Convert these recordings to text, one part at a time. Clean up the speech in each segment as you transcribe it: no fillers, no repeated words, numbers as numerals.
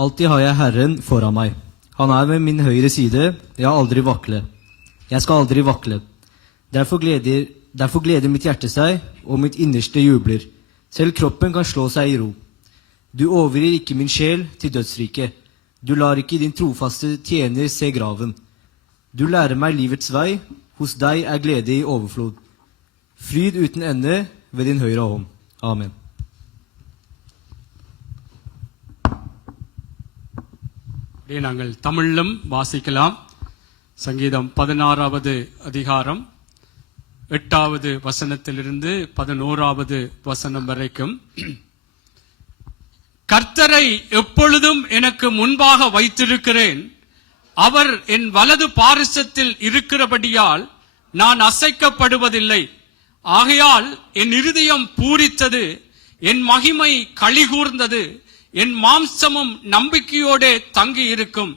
Alltid har jeg Herren foran meg. Han er ved min høyre side. Jeg har aldri vakle. Jeg skal aldri vakle. Derfor gleder mitt hjerte seg, og mitt innerste jubler. Selv kroppen kan slå seg i ro. Du overgir ikke min sjel til dødsriket. Du lar ikke din trofaste tjener se graven. Du lærer meg livets vei. Hos deg er glede i overflod. Fryd uten ende ved din høyre hånd. Amen. நாங்கள் தமிழிலும் வாசிக்கலாம். சங்கீதம் 16வது அதிகாரம் 8வது வசனத்திலிருந்து 11வது வசனம் வரைக்கும். கர்த்தரை எப்பொழுதும் எனக்கு முன்பாக வைத்திருக்கிறேன். அவர் என் வலது பாரிசத்தில் இருக்கிறபடியால் நான் அசைக்கப்படுவதில்லை. ஆகையால் என் இருதயம் பூரித்தது, என் மகிமை களிகூர்ந்தது, என் மாம்சமும் நம்பிக்கையோடு தங்கி இருக்கும்.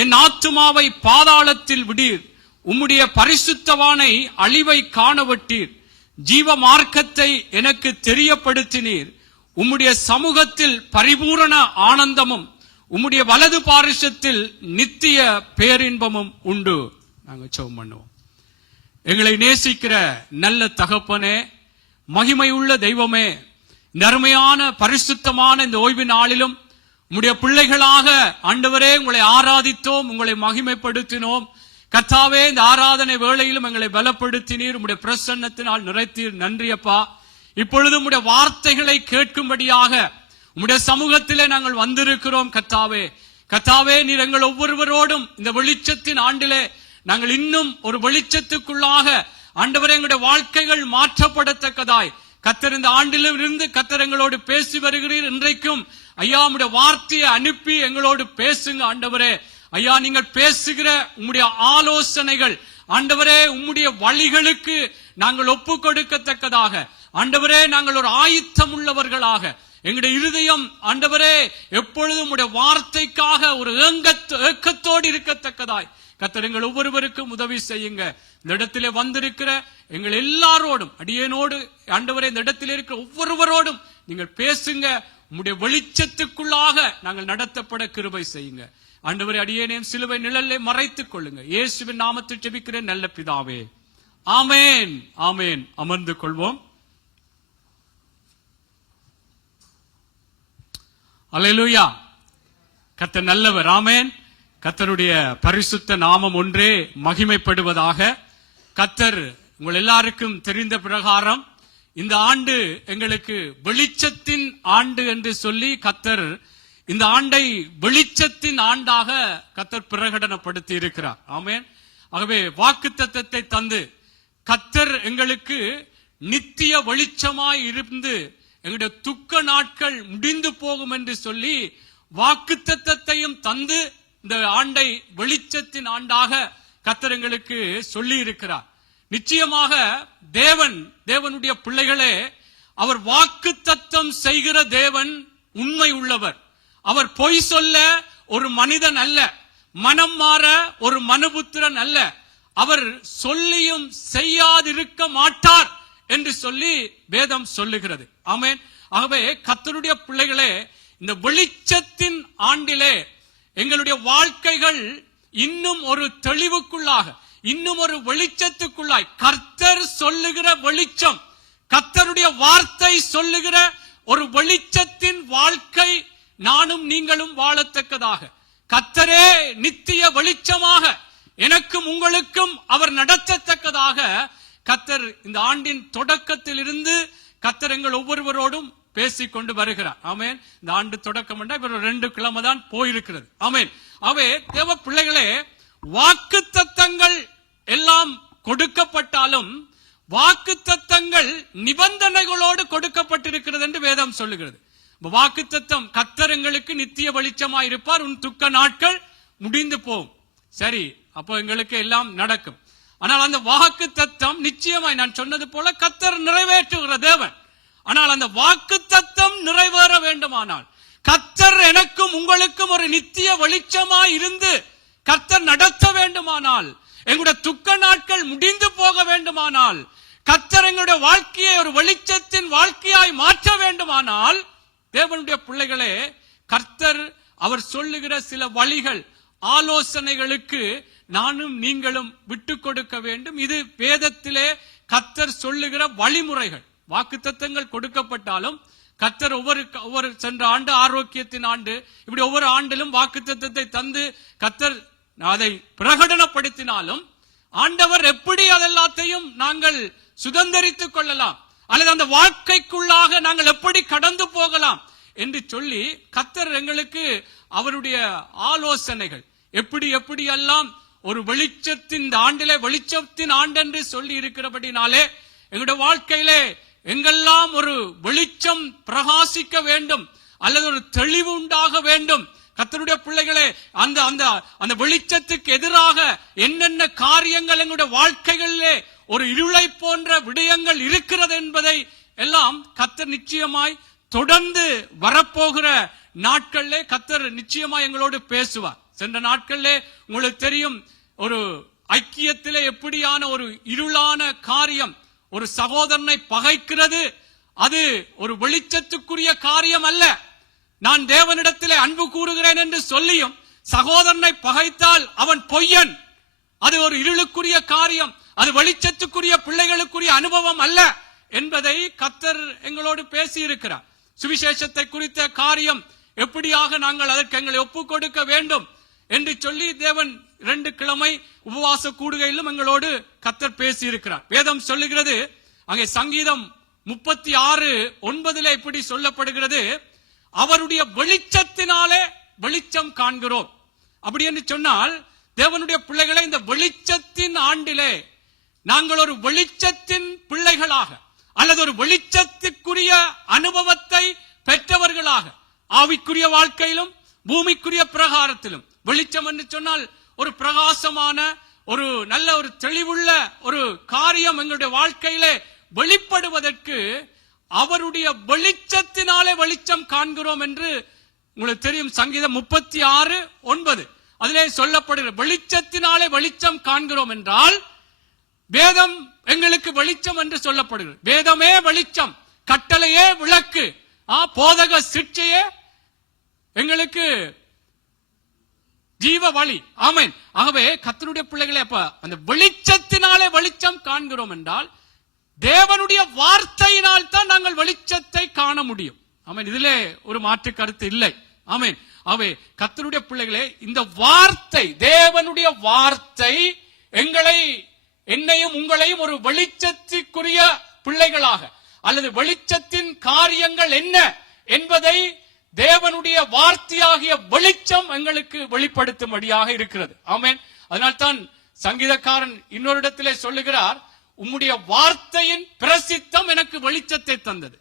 என் ஆத்துமாவை பாதாளத்தில் விடீர். உம்முடைய பரிசுத்தவானை அழிவை காணவிட்டீர். ஜீவ மார்க்கத்தை எனக்கு தெரியப்படுத்தினீர். உம்முடைய சமூகத்தில் பரிபூரண ஆனந்தமும் உம்முடைய வலது பாரிசத்தில் நித்திய பேரின்பமும் உண்டு. நாங்கள் ஜெபம் பண்ணுவோம். எங்களை நேசிக்கிற நல்ல தகப்பனே, மகிமையுள்ள தெய்வமே, நறுமையான பரிசுத்தமான இந்த ஓய்வு நாளிலும் உம்முடைய பிள்ளைகளாக ஆண்டவரே உங்களை ஆராதித்தோம், உங்களை மகிமைப்படுத்தினோம். கர்த்தாவே, இந்த ஆராதனை வேளையிலும் எங்களை பலப்படுத்தினீர், உம்முடைய பிரசன்னத்தினால் நிறைத்தீர். நன்றி அப்பா. இப்பொழுது உம்முடைய வார்த்தைகளை கேட்கும்படியாக உம்முடைய சமூகத்திலே நாங்கள் வந்திருக்கிறோம். கர்த்தாவே, கர்த்தாவே, நீர் எங்கள் ஒவ்வொருவரோடும் இந்த வெளிச்சத்தின் ஆண்டிலே நாங்கள் இன்னும் ஒரு வெளிச்சத்துக்குள்ளாக ஆண்டவரே எங்களுடைய வாழ்க்கைகள் மாற்றப்படத்தக்கதாய் கர்த்தர் இந்த ஆண்டிலும் இருந்து கர்த்தர் எங்களோடு பேசி வருகிறீர். இன்றைக்கும் ஐயா உம்முடைய வார்த்தையை அனுப்பி எங்களோடு பேசுங்க ஆண்டவரே. ஐயா, நீங்கள் பேசுகிற உம்முடைய ஆலோசனைகள் ஆண்டவரே உம்முடைய வழிகளுக்கு நாங்கள் ஒப்பு கொடுக்கத்தக்கதாக ஆண்டவரே நாங்கள் ஒரு ஆயத்தம் உள்ளவர்களாக எங்களுடைய இருதயம் ஆண்டவரே எப்பொழுதும் உம்முடைய வார்த்தைக்காக ஒரு ஏக்கத்தோடு இருக்கத்தக்கதாய் கர்த்தர் எங்கள் ஒவ்வொருவருக்கும் உதவி செய்யுங்க. இந்த இடத்திலே வந்திருக்கிற எங்கள் எல்லாரோடும் அடியேனோடு ஆண்டவரே இந்த இடத்திலே இருக்கிற ஒவ்வொருவரோடும் நீங்கள் பேசுங்க. உம்முடைய வெளிச்சத்துக்குள்ளாக நாங்கள் நடத்தப்பட கிருபை செய்யுங்க ஆண்டவரே. அடியேனையும் சிலுவை நிழலை மறைத்துக் கொள்ளுங்க. இயேசுவின் நாமத்தில் ஜெபிக்கிறேன் நல்ல பிதாவே, ஆமேன், ஆமேன். அமர்ந்து கொள்வோம். அல்லேலூயா. கர்த்தர் நல்லவர். ஆமேன். கர்த்தருடைய பரிசுத்த நாமம் ஒன்றே மகிமைப்படுவதாக. கர்த்தர் உங்கள் எல்லாருக்கும் தெரிந்த பிரகாரம் இந்த ஆண்டு எங்களுக்கு வெளிச்சத்தின் ஆண்டு என்று சொல்லி கர்த்தர் இந்த ஆண்டை வெளிச்சத்தின் ஆண்டாக கர்த்தர் பிரகடனப்படுத்தி இருக்கிறார். ஆமென். ஆகவே வாக்குத்தத்தத்தை தந்து கர்த்தர் எங்களுக்கு நித்திய வெளிச்சமாய் இருந்து எங்களுடைய துக்க நாட்கள் முடிந்து போகும் என்று சொல்லி வாக்குத்தத்தத்தையும் தந்து இந்த ஆண்டை வெளிச்சத்தின் ஆண்டாக கர்த்தர் எங்களுக்கு சொல்லி இருக்கிறார். நிச்சயமாக தேவனுடைய பிள்ளைகளே, அவர் வாக்குத்தத்தம் செய்கிற தேவன் உண்மை உள்ளவர். அவர் பொய் சொல்ல ஒரு மனிதன் அல்ல, மனம் மாற ஒரு மனுபுத்திரன் அல்ல. அவர் சொல்லியும் செய்யாதிருக்க மாட்டார் என்று சொல்லி வேதம் சொல்லுகிறது. ஆமென். ஆகவே கர்த்தருடைய பிள்ளைகளே, இந்த வெளிச்சத்தின் ஆண்டிலே எங்களுடைய வாழ்க்கைகள் இன்னும் ஒரு தெளிவுக்குள்ளாக, இன்னும் ஒரு வெளிச்சத்துக்குள்ளாய் கர்த்தர் சொல்லுகிற வெளிச்சம், கர்த்தருடைய வார்த்தை சொல்லுகிற ஒரு வெளிச்சத்தின் வாழ்க்கை நானும் நீங்களும் வாழத்தக்கதாக கர்த்தரே நித்திய வெளிச்சமாக எனக்கும் உங்களுக்கும் அவர் நடத்தத்தக்கதாக கர்த்தர் இந்த ஆண்டின் தொடக்கத்தில் இருந்து கர்த்தர் எங்கள் ஒவ்வொருவரோடும் பேசிக் கொண்டு வருகிறார். ஆமென். இந்த ஆண்டு தொடக்கம் இவர் 2 கிழமை தான் போயிருக்கிறது. ஆமென். அவை தேவ பிள்ளைகளே, வாக்குத்தத்தங்கள் எல்லாம் கொடுக்கப்பட்டாலும் வாக்குத்தத்தங்கள் நிபந்தனைகளோடு கொடுக்கப்பட்டிருக்கிறது என்று வேதம் சொல்லுகிறது. வாக்குத்தத்தம் கர்த்தர் எங்களுக்கு நித்திய வெளிச்சமாய் இருப்பார், உன் துக்க நாட்கள் முடிந்து போகும். சரி, அப்போ எங்களுக்கு எல்லாம் நடக்கும். ஆனால் அந்த வாக்குத்தத்தம் நிச்சயமாய் நான் சொன்னது போல கர்த்தர் நிறைவேற்றுகிற தேவன். ஆனால் அந்த வாக்குத்தத்தம் நிறைவேற வேண்டுமானால் கர்த்தர் எனக்கும் உங்களுக்கும் ஒரு நித்திய வெளிச்சமாய் இருந்து கர்த்தர் நடத்த வேண்டுமானால், எங்களுடைய துக்க நாட்கள் முடிந்து போக வேண்டுமானால், கர்த்தர் எங்களுடைய வாழ்க்கையை ஒரு வெளிச்சத்தின் வாழ்க்கையாய் மாற்ற வேண்டுமானால், தேவனுடைய பிள்ளைகளே, கர்த்தர் அவர் சொல்லுகிற சில வழிகள், ஆலோசனைகளுக்கு நானும் நீங்களும் விட்டு கொடுக்க வேண்டும். இது வேதத்திலே கர்த்தர் சொல்லுகிற வழிமுறைகள். வாக்குத்தத்தங்கள் கொடுக்கப்பட்டாலும் கர்த்தர் ஒவ்வொரு சென்ற ஆண்டு ஆரோக்கியத்தின் ஆண்டு, இப்படி ஒவ்வொரு ஆண்டிலும் வாக்குத்தத்தத்தை தந்து கர்த்தர் அதை பிரகடனப்படுத்தினாலும் ஆண்டவர் எப்படி அதெல்லாத்தையும் நாங்கள் சுதந்தரித்துக் கொள்ளலாம் அல்லது அந்த வாழ்க்கைக்குள்ளாக நாங்கள் எப்படி கடந்து போகலாம் என்று சொல்லி கர்த்தர் எங்களுக்கு அவருடைய ஆலோசனைகள் எப்படி எல்லாம் ஒரு வெளிச்சத்தின் ஆண்டிலே வெளிச்சத்தின் ஆண்டென்று சொல்லி இருக்கிறபடினாலே எங்களுடைய வாழ்க்கையிலே எங்கெல்லாம் ஒரு வெளிச்சம் பிரகாசிக்க வேண்டும் அல்லது ஒரு தெளிவு உண்டாக வேண்டும், கர்த்தருடைய பிள்ளைகளே, அந்த அந்த அந்த வெளிச்சத்துக்கு எதிராக என்னென்ன காரியங்கள் எங்களுடைய வாழ்க்கைகளிலே ஒரு இருளை போன்ற விடயங்கள் இருக்கிறது என்பதை எல்லாம் கர்த்தர் நிச்சயமாய் தொடர்ந்து வரப்போகிற நாட்களிலே கர்த்தர் நிச்சயமாய் எங்களோடு பேசுவார். சென்ற நாட்களிலே உங்களுக்கு தெரியும், ஒரு ஐக்கியத்திலே எப்படியான ஒரு இருளான காரியம் ஒரு சகோதரனை பகைக்கிறது, அது ஒரு வெளிச்சத்துக்குரிய காரியம் அல்ல. நான் தேவனிடத்திலே அன்பு கூறுகிறேன் என்று சொல்லியும் சகோதரனை பகைத்தால் அவன் பொய்யன். அது ஒரு இருளுக்குரிய காரியம், அது வெளிச்சத்துக்குரிய பிள்ளைகளுக்குரிய அனுபவம் அல்ல என்பதை கர்த்தர் எங்களோடு பேசி இருக்கிறார். சுவிசேஷத்தை குறித்த காரியம் எப்படியாக நாங்கள் அதற்கு எங்களை ஒப்புக் கொடுக்க வேண்டும் என்று சொல்லி தேவன் 2 கிழமை உபவாச கூடுகையிலும் எங்களோடு கர்த்தர் பேசி இருக்கிறார். வேதம் சொல்லுகிறது, அங்கே சங்கீதம் 36:9 இப்படி சொல்லப்படுகிறது, அவருடைய வெளிச்சத்தினாலே வெளிச்சம் காண்கிறோம். அப்படி என்று சொன்னால் தேவனுடைய பிள்ளைகளை இந்த வெளிச்சத்தின் ஆண்டிலே நாங்கள் ஒரு வெளிச்சத்தின் பிள்ளைகளாக அல்லது ஒரு வெளிச்சத்துக்குரிய அனுபவத்தை பெற்றவர்களாக ஆவிக்குரிய வாழ்க்கையிலும் பூமிக்குரிய பிரகாரத்திலும் வெளிச்சம் என்று சொன்னால் ஒரு பிரகாசமான ஒரு நல்ல ஒரு தெளிவுள்ள ஒரு காரியம் எங்களுடைய வாழ்க்கையிலே வெளிப்படுவதற்கு அவருடைய வெளிச்சத்தினாலே வெளிச்சம் காண்கிறோம் என்று உங்களுக்கு தெரியும். சங்கீதம் 36:9 அதிலே சொல்லப்படுகிற வெளிச்சத்தினாலே வெளிச்சம் காண்கிறோம் என்றால் வேதம் எங்களுக்கு வெளிச்சம் என்று சொல்லப்படுகிறது. வேதமே வெளிச்சம், கட்டளையே விளக்கு, போதக சிற்சையே எங்களுக்கு ஜீவ வழி. ஆமென். ஆகவே கர்த்தருடைய பிள்ளைகளே, அப்ப அந்த வெளிச்சத்தினாலே வெளிச்சம் காண்கிறோம் என்றால் தேவனுடைய வார்த்தையினால் தான் நாங்கள் வெளிச்சத்தை காண முடியும். ஆமென். இதிலே ஒரு மாற்று கருத்து இல்லை. ஆமென். ஆகவே கர்த்தருடைய பிள்ளைகளே, இந்த வார்த்தை, தேவனுடைய வார்த்தை என்னையும் உங்களையும் ஒரு வெளிச்சத்திற்குரிய பிள்ளைகளாக அல்லது வெளிச்சத்தின் காரியங்கள் என்ன என்பதை தேவனுடைய வார்த்தையாகிய வெளிச்சம் எங்களுக்கு வெளிப்படுத்தும்படியாக இருக்கிறது. ஆமென். அதனால்தான் சங்கீதக்காரன் இன்னொரு இடத்திலே சொல்லுகிறார், உம்முடைய வார்த்தையின் பிரசித்தம் எனக்கு வெளிச்சத்தை தந்தது.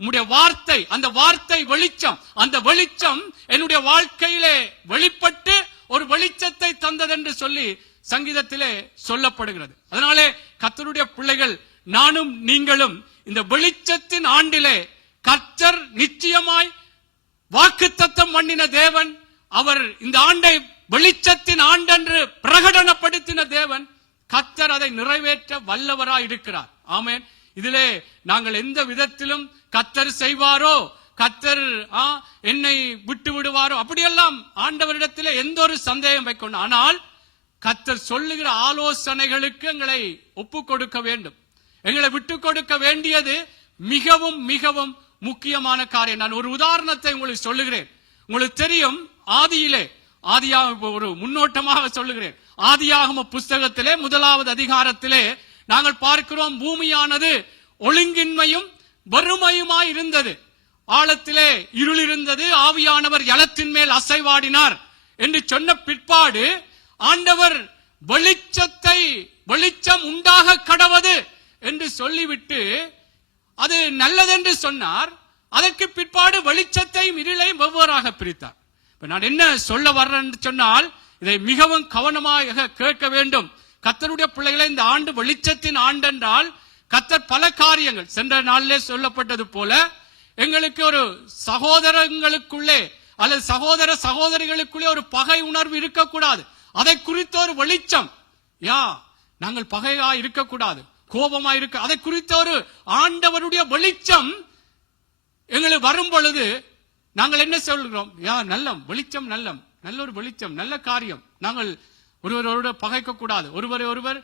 உம்முடைய வார்த்தை, அந்த வார்த்தை வெளிச்சம், அந்த வெளிச்சம் என்னுடைய வாழ்க்கையிலே வெளிப்பட்டு ஒரு வெளிச்சத்தை தந்தது என்று சொல்லி சங்கீதத்திலே சொல்லப்படுகிறது. அதனாலே கர்த்தருடைய பிள்ளைகள் நானும் நீங்களும் இந்த வெளிச்சத்தின் ஆண்டிலே கர்த்தர் நிச்சயமாய் வாக்குத்தத்தம் பண்ணின தேவன், அவர் இந்த ஆண்டை வெளிச்சத்தின் ஆண்டென்று பிரகடனப்படுத்தின தேவன், கர்த்தர் அதை நிறைவேற்ற வல்லவராய் இருக்கிறார். ஆமென். இதிலே நாங்கள் எந்த விதத்திலும் கர்த்தர் செய்வாரோ, கர்த்தர் என்னை விட்டு விடுவாரோ அப்படியெல்லாம் ஆண்டவரிடத்திலே எந்த ஒரு சந்தேகம் வைக்கணும். ஆனால் கர்த்தர் சொல்லுகிற ஆலோசனைகளுக்கு எங்களை ஒப்புக் கொடுக்க வேண்டும். எங்களை விட்டு கொடுக்க வேண்டியது மிகவும் மிகவும் முக்கியமான காரியம். நான் ஒரு உதாரணத்தை உங்களுக்கு சொல்லுகிறேன். உங்களுக்கு தெரியும், ஒரு முன்னோட்டமாக சொல்லுகிறேன். ஆதியாகம புஸ்தகத்திலே 1வது அதிகாரத்திலே நாங்கள் பார்க்கிறோம், பூமியானது ஒழுங்கின்மையும் வறுமையுமாய் இருந்தது. ஆழத்திலே இருள் இருந்தது, ஆவியானவர் ஜலத்தின் மேல் அசைவாடினார் என்று சொன்ன பிற்பாடு ஆண்டவர் வெளிச்சம் உண்டாக கடவது என்று சொல்லிவிட்டு அது நல்லதென்று சொன்னார். அதற்கு பிற்பாடு வெளிச்சத்தையும் இருளையும் வெவ்வேறாக பிரித்தார். நான் என்ன சொல்ல வர்றேன் சொன்னால், இதை மிகவும் கவனமாக கேட்க வேண்டும். கர்த்தருடைய பிள்ளைகளை, இந்த ஆண்டு வெளிச்சத்தின் ஆண்டு என்றால் கர்த்தர் பல காரியங்கள் சென்ற நாளிலே சொல்லப்பட்டது போல எங்களுக்கு ஒரு சகோதரங்களுக்குள்ளே அல்லது சகோதர சகோதரிகளுக்குள்ளே ஒரு பகை உணர்வு இருக்கக்கூடாது. அதை குறித்த ஒரு வெளிச்சம், நாங்கள் பகையா இருக்கக்கூடாது, கோபமா இருக்க, அதை குறித்த ஒரு ஆண்டவருடைய வெளிச்சம் எங்களுக்கு வரும் பொழுது நாங்கள் என்ன சொல்கிறோம்? நல்லம், வெளிச்சம், நல்ல ஒரு வெளிச்சம், நல்ல காரியம். நாங்கள் ஒருவர் பகைக்க கூடாது, ஒருவரை ஒருவர்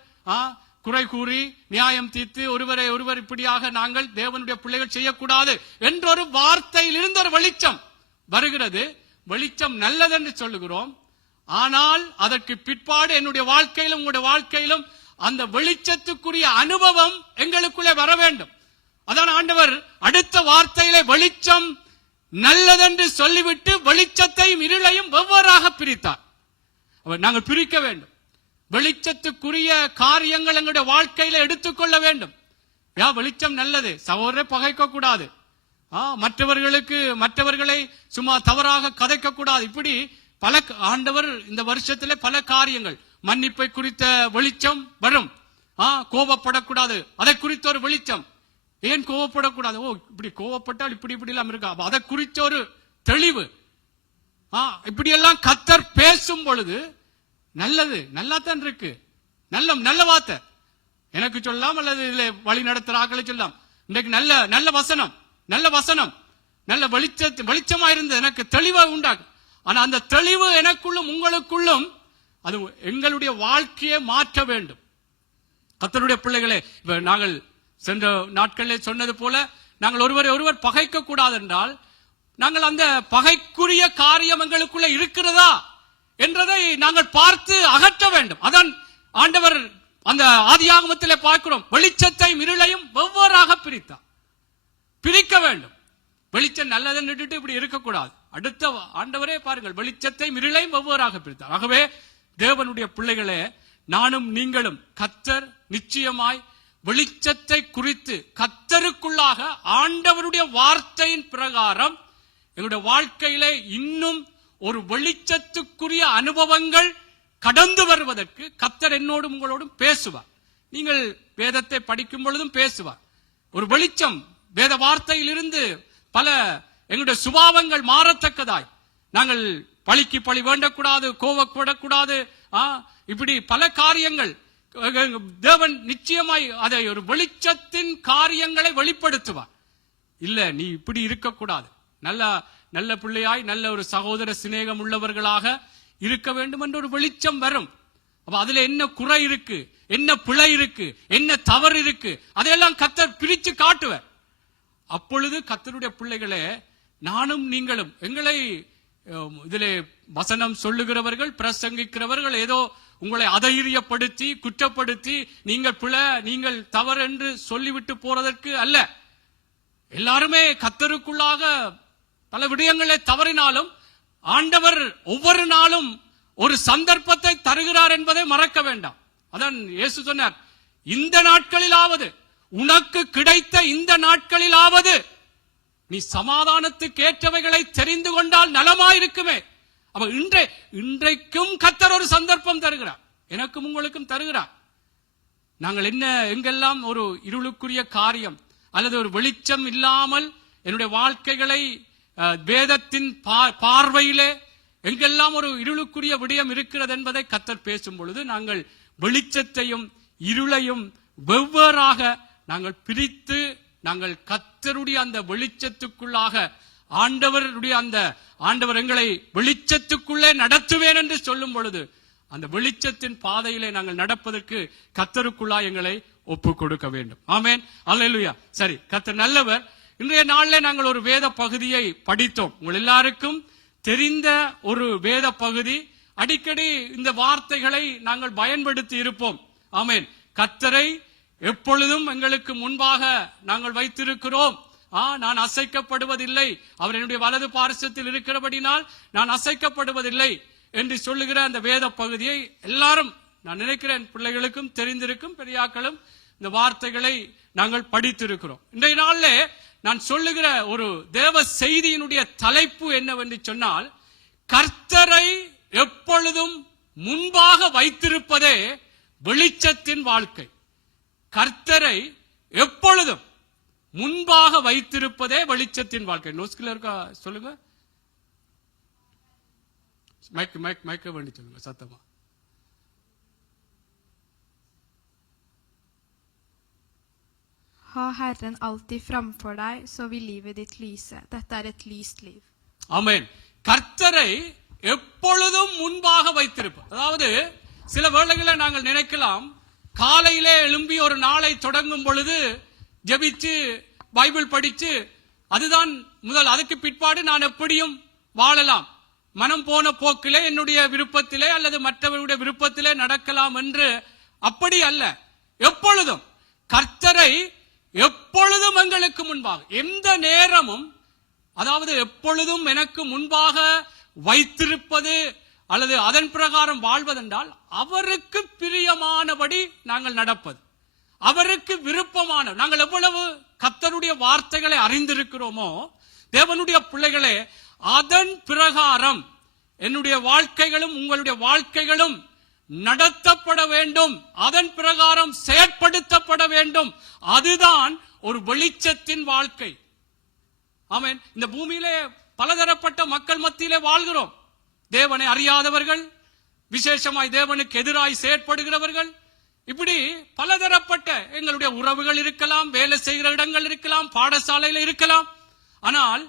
குறை கூறி நியாயம் தீர்த்து ஒருவரை ஒருவர் இப்படியாக நாங்கள் தேவனுடைய பிள்ளைகள் செய்யக்கூடாது என்ற ஒரு வார்த்தையில் இருந்த ஒரு வெளிச்சம் வருகிறது. வெளிச்சம் நல்லதென்று சொல்லுகிறோம். ஆனால் அதற்கு பிற்பாடு என்னுடைய வாழ்க்கையிலும் உங்களுடைய வாழ்க்கையிலும் அந்த வெளிச்சத்துக்குரிய அனுபவம் எங்களுக்குள்ளே வர வேண்டும். அதான் ஆண்டவர் அடுத்த வார்த்தையிலே வெளிச்சம் நல்லதென்று சொல்லிவிட்டு வெளிச்சத்தையும் இருளையும் வெவ்வேறாக பிரித்தார். நாங்கள் பிரிக்க வேண்டும். வெளிச்சத்துக்குரிய காரியங்கள் எங்களுடைய வாழ்க்கையில எடுத்துக்கொள்ள வேண்டும். வெளிச்சம் நல்லது, சகோதரரை பகைக்க கூடாது, மற்றவர்களை சும்மா தவறாக கதைக்க கூடாது. இப்படி பல ஆண்டவர் இந்த வருஷத்திலே பல காரியங்கள், மன்னிப்பை குறித்த வெளிச்சம் வரும். கோபப்படக்கூடாது, அதை குறித்த ஒரு வெளிச்சம். ஏன் கோபப்படக்கூடாது? இப்படி கோபப்பட்டால் இப்படி எல்லாம் இருக்கா, அதை குறித்த ஒரு தெளிவு. இப்படி எல்லாம் கர்த்தர் பேசும் பொழுது நல்லது, நல்லாத்தான் இருக்கு. நல்ல வார்த்தை எனக்கு சொல்லலாம், அல்லது இதுல வழி நடத்துற ஆக்களை சொல்லலாம். இன்றைக்கு நல்ல வசனம் நல்ல வெளிச்சமா இருந்தது, எனக்கு தெளிவா உண்டாகும். ஆனா அந்த தெளிவு எனக்குள்ளும் உங்களுக்குள்ளும் அது எங்களுடைய வாழ்க்கையை மாற்ற வேண்டும். கர்த்தருடைய பிள்ளைகளே, இப்ப நாங்கள் சென்ற நாட்களிலே சொன்னது போல நாங்கள் ஒருவரை ஒருவர் பகைக்க கூடாது என்றால், நாங்கள் அந்த பகைக்குரிய காரியம் எங்களுக்குள்ள இருக்கிறதா என்றதை நாங்கள் பார்த்து அகற்ற வேண்டும். அதான் ஆண்டவர் அந்த ஆதியாகமத்திலே பார்க்கிறோம், வெளிச்சத்தையும் இருளையும் வெவ்வேறாக பிரிக்க வேண்டும். வெளிச்சம் நல்லதென்று இப்படி இருக்கக்கூடாது. அடுத்த ஆண்டவரே பாருங்கள், வெளிச்சத்தையும் இருளையும் வெவ்வேறாக பிரித்தார். ஆகவே தேவனுடைய பிள்ளைகளே, நானும் நீங்களும் கர்த்தர் நிச்சயமாய் வெளிச்சத்தை குறித்து கர்த்தருக்குள்ளாக ஆண்டவருடைய வார்த்தையின் பிரகாரம் எங்களுடைய வாழ்க்கையிலே இன்னும் ஒரு வெளிச்சத்துக்குரிய அனுபவங்கள் கடந்து வருவதற்கு கர்த்தர் என்னோடும் உங்களோடும் பேசுவார். நீங்கள் வேதத்தை படிக்கும் பொழுதும் பேசுவார். ஒரு வெளிச்சம் வேத வார்த்தையில் இருந்து பல எங்களுடைய சுபாவங்கள் மாறத்தக்கதாய், நாங்கள் பழிக்கு பழி வேண்டக்கூடாது, கோவப்படக்கூடாது, இப்படி பல காரியங்கள் தேவன் நிச்சயமாய் அதை ஒரு வெளிச்சத்தின் காரியங்களை வெளிப்படுத்துவார். இல்ல நீ இப்படி இருக்கக்கூடாது, நல்ல பிள்ளையாய் நல்ல ஒரு சகோதர சிநேகம் உள்ளவர்களாக இருக்க வேண்டும் என்ற ஒரு வெளிச்சம் வரும். அப்ப அதுல என்ன குறை இருக்கு, என்ன பிழை இருக்கு, என்ன தவறு இருக்கு, அதையெல்லாம் கர்த்தர் பிரிச்சு காட்டுவார். அப்பொழுது கர்த்தருடைய பிள்ளைகளே, நானும் நீங்களும் எங்களை இதிலே வசனம் சொல்லுகிறவர்கள், பிரசங்கிக்கிறவர்கள் ஏதோ உங்களை அதைரியப்படுத்தி குற்றப்படுத்தி நீங்கள் பிழை நீங்கள் தவறு என்று சொல்லிவிட்டு போறதற்கு அல்ல. எல்லாருமே கர்த்தருக்குள்ளாக பல விடயங்களை தவறினாலும் ஆண்டவர் ஒவ்வொரு நாளும் ஒரு சந்தர்ப்பத்தை தருகிறார் என்பதை மறக்க வேண்டாம். அதான் இயேசு சொன்னார், இந்த நாட்களிலாவது, உனக்கு கிடைத்த இந்த நாட்களிலாவது நீ சமாதானத்துக்கு ஏற்றவைகளை தெரிந்து கொண்டால் நலமாயிருக்குமே. அப்ப இன்றைக்கும் கர்த்தர் ஒரு சந்தர்ப்பம் தருகிறார், எனக்கும் உங்களுக்கும் தருகிறார். நாங்கள் எங்கெல்லாம் ஒரு இருளுக்குரிய காரியம் அல்லது ஒரு வெளிச்சம் இல்லாமல் என்னுடைய வாழ்க்கைகளை வேதத்தின் பார்வையிலே எங்கெல்லாம் ஒரு இருளுக்குரிய விடயம் இருக்கிறது என்பதை கர்த்தர் பேசும் பொழுது நாங்கள் வெளிச்சத்தையும் இருளையும் வெவ்வேறாக நாங்கள் பிரித்து, நாங்கள் கர்த்தருடைய அந்த வெளிச்சத்துக்குள்ளாக ஆண்டவர் எங்களை வெளிச்சத்துக்குள்ளே நடத்துவேன் என்று சொல்லும் பொழுது அந்த வெளிச்சத்தின் பாதையிலே நாங்கள் நடப்பதற்கு கர்த்தருக்குள்ளா எங்களை ஒப்பு கொடுக்க வேண்டும். ஆமென், அல்லேலூயா. சரி, கர்த்தர் நல்லவர். இன்றைய நாளிலே நாங்கள் ஒரு வேத பகுதியை படித்தோம். உங்கள் எல்லாருக்கும் தெரிந்த ஒரு வேத பகுதி. அடிக்கடி இந்த வார்த்தைகளை நாங்கள் பயன்படுத்தி இருப்போம். ஆமென். கர்த்தரை எப்பொழுதும் எங்களுக்கு முன்பாக நாங்கள் வைத்திருக்கிறோம். நான் அசைக்கப்படுவதில்லை, அவர் என்னுடைய வலது பார்சத்தில் இருக்கிறபடினால் நான் அசைக்கப்படுவதில்லை என்று சொல்லுகிற அந்த வேத பகுதியை எல்லாரும், நான் நினைக்கிறேன் பிள்ளைகளுக்கும் தெரிந்திருக்கும், பெரியாக்களும் இந்த வார்த்தைகளை நாங்கள் படித்திருக்கிறோம். இன்றைய நாளிலே நான் சொல்லுகிற ஒரு தேவ செய்தியினுடைய தலைப்பு என்னவென்று சொன்னால், கர்த்தரை எப்பொழுதும் முன்பாக வைத்திருப்பதே வெளிச்சத்தின் வாழ்க்கை. கர்த்தரை எப்பொழுதும் முன்பாக வைத்திருப்பதே வெளிச்சத்தின் வாழ்க்கை. நோஸ்கில இருக்கா சொல்லுங்க, மைக்க வேண்டி சொல்லுங்க சத்தமா. Ha Herren alltid framfor deg, så vil livet ditt lyse. Dette er et lyst liv. ஆமென். கர்த்தரை எப்பொழுதும் முன்பாக வைத்திருப்போம். அதாவது சில வேளைகளில் நாங்கள் நினைக்கலாம், காலையிலே எழும்பி ஒரு நாளை தொடங்கும் பொழுது ஜெபிச்சு பைபிள் படிச்சு அதுதான் முதல், அதுக்கு பிற்பாடு நான் எப்படியும் வாழலாம், மனம் போன போக்கிலே என்னுடைய விருப்பத்திலே அல்லது மற்றவருடைய விருப்பத்திலே நடக்கலாம் என்று. அப்படி அல்ல. எப்பொழுதும் கர்த்தரை எப்பொழுதும் எங்களுக்கு முன்பாக, எந்த நேரமும், அதாவது எப்பொழுதும் எனக்கு முன்பாக வைத்திருப்பது அல்லது அதன் பிரகாரம் வாழ்வதென்றால் அவருக்கு பிரியமானபடி நாங்கள் நடப்பது, அவருக்கு விருப்பமான. நாங்கள் எவ்வளவு கர்த்தருடைய வார்த்தைகளை அறிந்திருக்கிறோமோ தேவனுடைய பிள்ளைகளே, அதன் பிரகாரம் என்னுடைய வாழ்க்கைகளும் உங்களுடைய வாழ்க்கைகளும் நடத்தப்பட வேண்டும், அதன் பிரகாரம் செயற்படுத்தப்பட வேண்டும். அதுதான் ஒரு வெளிச்சத்தின் வாழ்க்கை. ஆமென். இந்த பூமியிலே பலதரப்பட்ட மக்கள் மத்தியிலே வாழ்கிறோம். தேவனை அறியாதவர்கள், விசேஷமாய் தேவனுக்கு எதிராய் செயற்படுகிறவர்கள், இப்படி பலதரப்பட்ட எங்களுடைய உறவுகள் இருக்கலாம், வேலை செய்கிற இடங்கள் இருக்கலாம், பாடசாலையில் இருக்கலாம். ஆனால்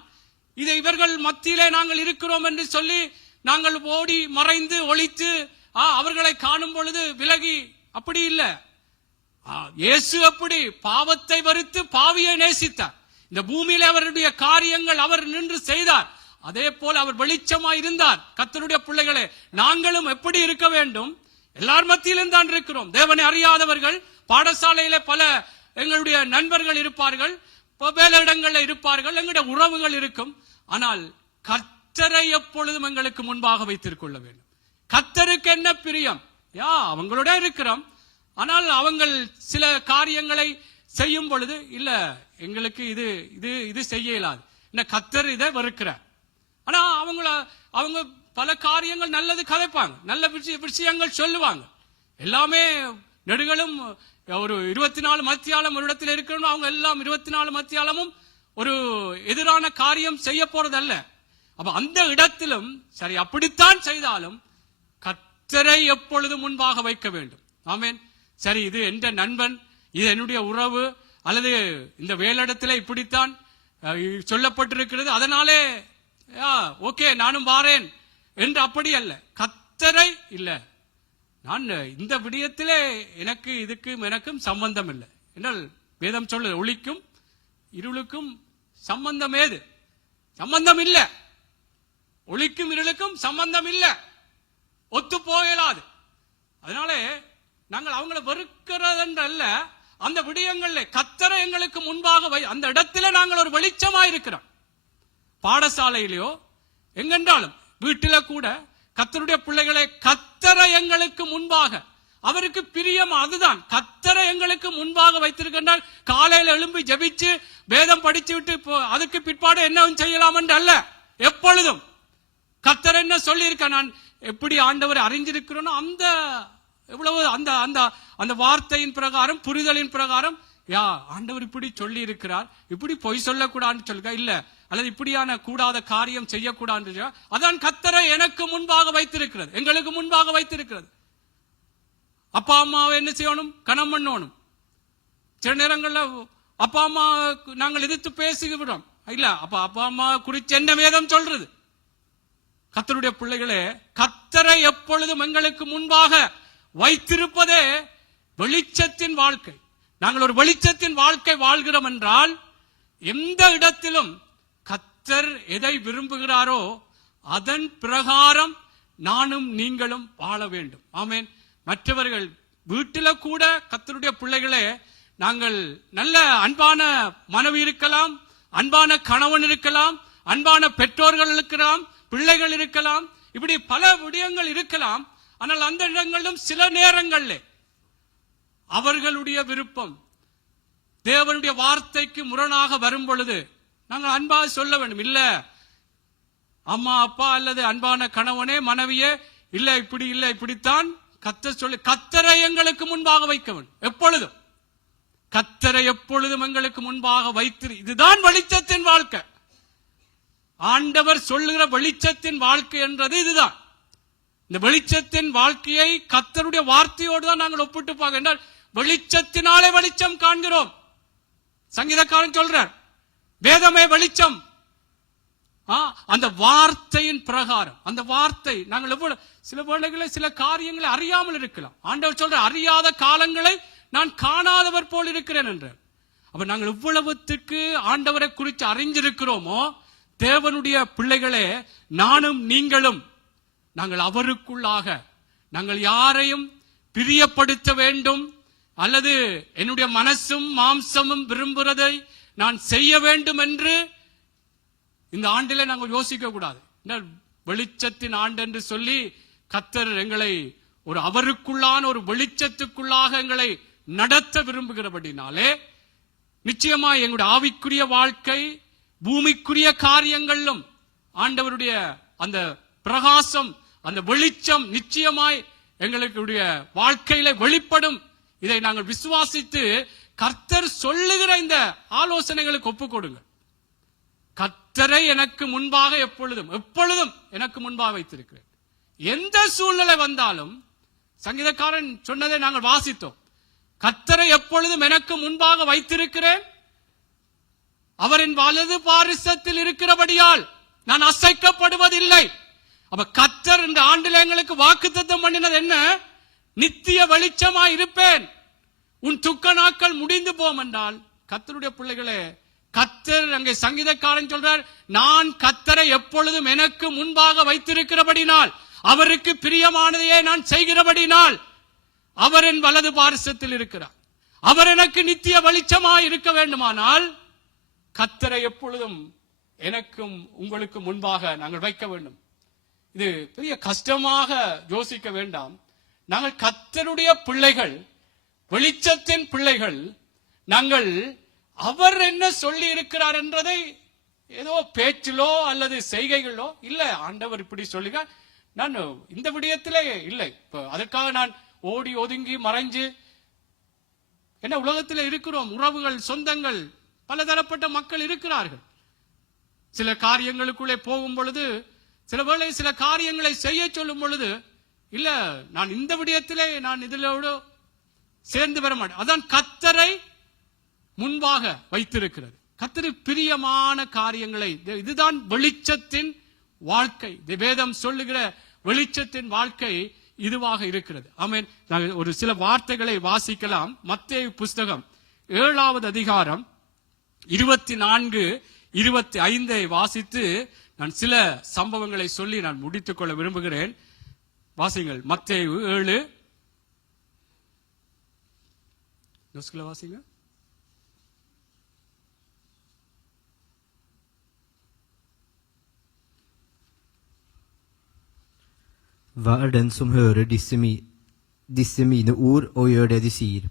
இது இவர்கள் மத்தியிலே நாங்கள் இருக்கிறோம் என்று சொல்லி நாங்கள் ஓடி மறைந்து ஒளித்து அவர்களை காணும் பொழுது விலகி, அப்படி இல்லை. இயேசு அப்படி பாவத்தை வெறுத்து பாவியை நேசித்தார். இந்த பூமியிலே அவருடைய காரியங்கள் அவர் நின்று செய்தார். அதே போல அவர் வெளிச்சமாய் இருந்தார். கர்த்தருடைய பிள்ளைகளே, நாங்களும் எப்படி இருக்க வேண்டும்? எல்லார் மத்தியிலும் தான் இருக்கிறோம். தேவனை அறியாதவர்கள், பாடசாலையில பல எங்களுடைய நண்பர்கள் இருப்பார்கள், வேலை இடங்களில் இருப்பார்கள், எங்களுடைய உறவுகள் இருக்கும். ஆனால் கர்த்தரை எப்பொழுதும் எங்களுக்கு முன்பாக வைத்திருக்க வேண்டும். கர்த்தருக்கு என்ன பிரியம்? அவங்களோட இருக்கிறோம். ஆனால் அவங்க சில காரியங்களை செய்யும் பொழுது இல்ல, எங்களுக்கு இது இது இது செய்ய இயலாது, என்ன கர்த்தர் இதை வெறுக்கிறார். ஆனா அவங்க பல காரியங்கள் நல்லது கதைப்பாங்க, நல்ல விஷயங்கள் சொல்லுவாங்க. எல்லாமே நெடுகளும் ஒரு 24 மத்தியாலம் ஒரு இடத்துல இருக்கணும். அவங்க எல்லாம் 24 மத்தியாலமும் ஒரு எதிரான காரியம் செய்ய போறதல்ல. அப்ப அந்த இடத்திலும் சரி, அப்படித்தான் செய்தாலும் கர்த்தரை எப்பொழுதும் முன்பாக வைக்க வேண்டும். ஆமென். சரி, இது என்ற நண்பன், இது என்னுடைய உறவு, அல்லது இந்த வேலையிடத்துல இப்படித்தான் சொல்லப்பட்டிருக்கிறது, அதனாலே ஓகே நானும் வாரேன் என்று அப்படி அல்ல. கர்த்தரை இல்ல, நான் இந்த விடயத்திலே எனக்கு இதுக்கும் எனக்கும் சம்பந்தம் இல்லை என்றால் வேதம் சொல்ல, ஒளிக்கும் இருளுக்கும் சம்பந்தம் ஏது? சம்பந்தம் இல்லை. ஒளிக்கும் இருளுக்கும் சம்பந்தம் இல்லை, ஒத்து போகலாது. அதனால நாங்கள் அவங்களை வெறுக்கிறதென்றல்ல, அந்த விடயங்கள்ல கர்த்தரை எங்களுக்கு முன்பாக அந்த இடத்துல நாங்கள் ஒரு வெளிச்சமாயிருக்கிறோம். பாடசாலையிலோ எங்கென்றாலும் வீட்டில கூட கர்த்தருடைய பிள்ளைகளை கர்த்தரை எங்களுக்கு முன்பாக, அவருக்கு பிரியம் அதுதான். கர்த்தரை எங்களுக்கு முன்பாக வைத்திருக்கின்றால் காலையில் எழும்பி ஜெபிச்சு வேதம் படிச்சு விட்டு அதுக்கு பிற்பாடு என்ன செய்யலாம் என்று அல்ல. எப்பொழுதும் கர்த்தர் என்ன சொல்லி இருக்க, நான் எப்படி ஆண்டவரை அறிஞ்சிருக்கிறோனோ அந்த எவ்வளவு அந்த அந்த அந்த வார்த்தையின் பிரகாரம், புரிதலின் பிரகாரம், ஆண்டவர் இப்படி சொல்லி இருக்கிறார், இப்படி பொய் சொல்லக்கூடாதுன்னு சொல்லுங்க இல்ல, அல்லது இப்படியான கூடாத காரியம் செய்யக்கூடாது. அதான் கர்த்தரை எனக்கு முன்பாக வைத்திருக்கிறது, எங்களுக்கு முன்பாக வைத்திருக்கிறது. அப்பா அம்மாவை என்ன செய்யணும்? கனம் பண்ணணும். சில நேரங்கள்ல அப்பா அம்மா நாங்கள் எதிர்த்து பேசுகிறோம் இல்ல, அப்பா அம்மா குறித்து என்ன வேதம் சொல்றது? கர்த்தருடைய பிள்ளைகளே, கர்த்தரை எப்பொழுதும் எங்களுக்கு முன்பாக வைத்திருப்பதே வெளிச்சத்தின் வாழ்க்கை. நாங்கள் ஒரு வெளிச்சத்தின் வாழ்க்கை வாழ்கிறோம் என்றால் எந்த இடத்திலும் கர்த்தர் எதை விரும்புகிறாரோ அதன் பிரகாரம் நானும் நீங்களும் வாழ வேண்டும். ஆமென். மற்றவர்கள் வீட்டில கூட கர்த்தருடைய பிள்ளைகளே, நாங்கள் நல்ல அன்பான மனைவி இருக்கலாம், அன்பான கணவன் இருக்கலாம், அன்பான பெற்றோர்கள் இருக்கலாம், பிள்ளைகள் இருக்கலாம், இப்படி பல விடயங்கள் இருக்கலாம். ஆனால் அந்த இடங்களிலும் சில நேரங்களில் அவர்களுடைய விருப்பம் தேவனுடைய வார்த்தைக்கு முரணாக வரும் பொழுது நாங்கள் அன்பாக சொல்ல வேண்டும். இல்ல அம்மா அப்பா அல்லது அன்பான கணவனே மனைவியே, இல்ல இப்படி இல்ல இப்படித்தான் கர்த்தர் சொல்லி, கர்த்தரை எங்களுக்கு முன்பாக வைக்க வேண்டும். எப்பொழுதும் கர்த்தரை எப்பொழுதும் எங்களுக்கு முன்பாக வைத்திரு. இதுதான் வெளிச்சத்தின் வாழ்க்கை. ஆண்டவர் சொல்லுகிற வெளிச்சத்தின் வாழ்க்கை என்றது இதுதான். இந்த வெளிச்சத்தின் வாழ்க்கையை கர்த்தருடைய வார்த்தையோடு தான் நாங்கள் ஒப்பிட்டு பார்க்க என்றால், வெளிச்சத்தினாலே வெளிச்சம் காண்கிறோம். சங்கீதக்காரன் சொல்றார், வேதமே வெளிச்சம். அந்த வார்த்தையின் பிரகாரம், அந்த வார்த்தை நாங்கள் எவ்வளவு சில வேளைகளில் சில காரியங்களை அறியாமல் இருக்கலாம். ஆண்டவர் சொல்ற அறியாத காலங்களை நான் காணாதவர் போல் இருக்கிறேன் என்று. அப்ப நாங்கள் எவ்வளவுத்துக்கு ஆண்டவரை குறித்து அறிஞ்சிருக்கிறோமோ, தேவனுடைய பிள்ளைகளே, நானும் நீங்களும் நாங்கள் அவருக்குள்ளாக நாங்கள் யாரையும் பிரியப்படுத்த வேண்டும் அல்லது என்னுடைய மனசும் மாம்சமும் விரும்புறதை நான் செய்ய வேண்டும் என்று இந்த ஆண்டிலே நாங்கள் யோசிக்க கூடாது. வெளிச்சத்தின் ஆண்டு என்று சொல்லி கர்த்தர் எங்களை ஒரு அவருக்குள்ளான ஒரு வெளிச்சத்துக்குள்ளாக எங்களை நடத்த விரும்புகிறபடினாலே நிச்சயமா எங்களுடைய ஆவிக்குரிய வாழ்க்கை பூமிக்குரிய காரியங்களிலும் ஆண்டவருடைய அந்த பிரகாசம், அந்த வெளிச்சம் நிச்சயமாய் எங்களுடைய வாழ்க்கையில வெளிப்படும். இதை நாங்கள் விசுவாசித்து கர்த்தர் சொல்லுகிற இந்த ஆலோசனைகளுக்கு ஒப்புக் கொடுங்க. கர்த்தரை எனக்கு முன்பாக எப்பொழுதும் எனக்கு முன்பாக வைத்திருக்கிறேன். எந்த சூழ்நிலை வந்தாலும், சங்கீதக்காரன் சொன்னதை நாங்கள் வாசித்தோம், கர்த்தரை எப்பொழுதும் எனக்கு முன்பாக வைத்திருக்கிறேன், அவரின் வலது பாரிசத்தில் இருக்கிறபடியால் நான் அசைக்கப்படுவதில்லை. அப்ப கர்த்தர் இந்த ஆண்டில் எங்களுக்கு வாக்குத்தத்தம் பண்ணினது என்ன? நித்திய வெளிச்சமாய் இருப்பேன், உன் துக்க நாட்கள் முடிந்து போம் என்றால். கர்த்தருடைய பிள்ளைகளே, கர்த்தர் அங்கே சங்கீதக்காரன் சொல்றார், நான் கர்த்தரை எப்பொழுதும் எனக்கு முன்பாக வைத்திருக்கிறபடினால், அவருக்கு பிரியமானதையே நான் செய்கிறபடினால் அவரின் வலது பாரிசத்தில் இருக்கிறார். அவர் எனக்கு நித்திய வெளிச்சமாய் இருக்க வேண்டுமானால் கர்த்தரை எப்பொழுதும் எனக்கும் உங்களுக்கு முன்பாக நாங்கள் வைக்க வேண்டும். இது பெரிய கஷ்டமாக யோசிக்க வேண்டாம். நாங்கள் கர்த்தருடைய பிள்ளைகள், வெளிச்சத்தின் பிள்ளைகள். நாங்கள் அவர் என்ன சொல்லி இருக்கிறார் என்றதை ஏதோ பேச்சிலோ அல்லது செய்கைகளோ இல்ல, ஆண்டவர் இப்படி சொல்லுங்க, நான் இந்த விடயத்திலே இல்லை, அதற்காக நான் ஓடி ஒதுங்கி மறைஞ்சு என்ன உலகத்தில் இருக்கிறோம். உறவுகள், சொந்தங்கள், பலதரப்பட்ட மக்கள் இருக்கிறார்கள். சில காரியங்களுக்குள்ளே போகும் பொழுது, சில வேளை சில காரியங்களை செய்ய சொல்லும் பொழுது, இல்ல நான் இந்த விடயத்திலே நான் இதிலோடு சேர்ந்து வர மாட்டேன். அதான் கர்த்தரை முன்பாக வைத்திருக்கிறது. கர்த்தருக்கு பிரியமான காரியங்களை, இதுதான் வெளிச்சத்தின் வாழ்க்கை. வேதம் சொல்லுகிற வெளிச்சத்தின் வாழ்க்கை இதுவாக இருக்கிறது. ஆமென். நாங்கள் ஒரு சில வார்த்தைகளை வாசிக்கலாம். மத்தேயு புஸ்தகம் 7வது அதிகாரம் 24, 25 வாசித்து நான் சில சம்பவங்களை சொல்லி நான் முடித்துக் கொள்ள விரும்புகிறேன். வாசிங்கள். மத்தேயு 7 வாசிங்க. Hver den som hører disse mine ord og gjør det de sier,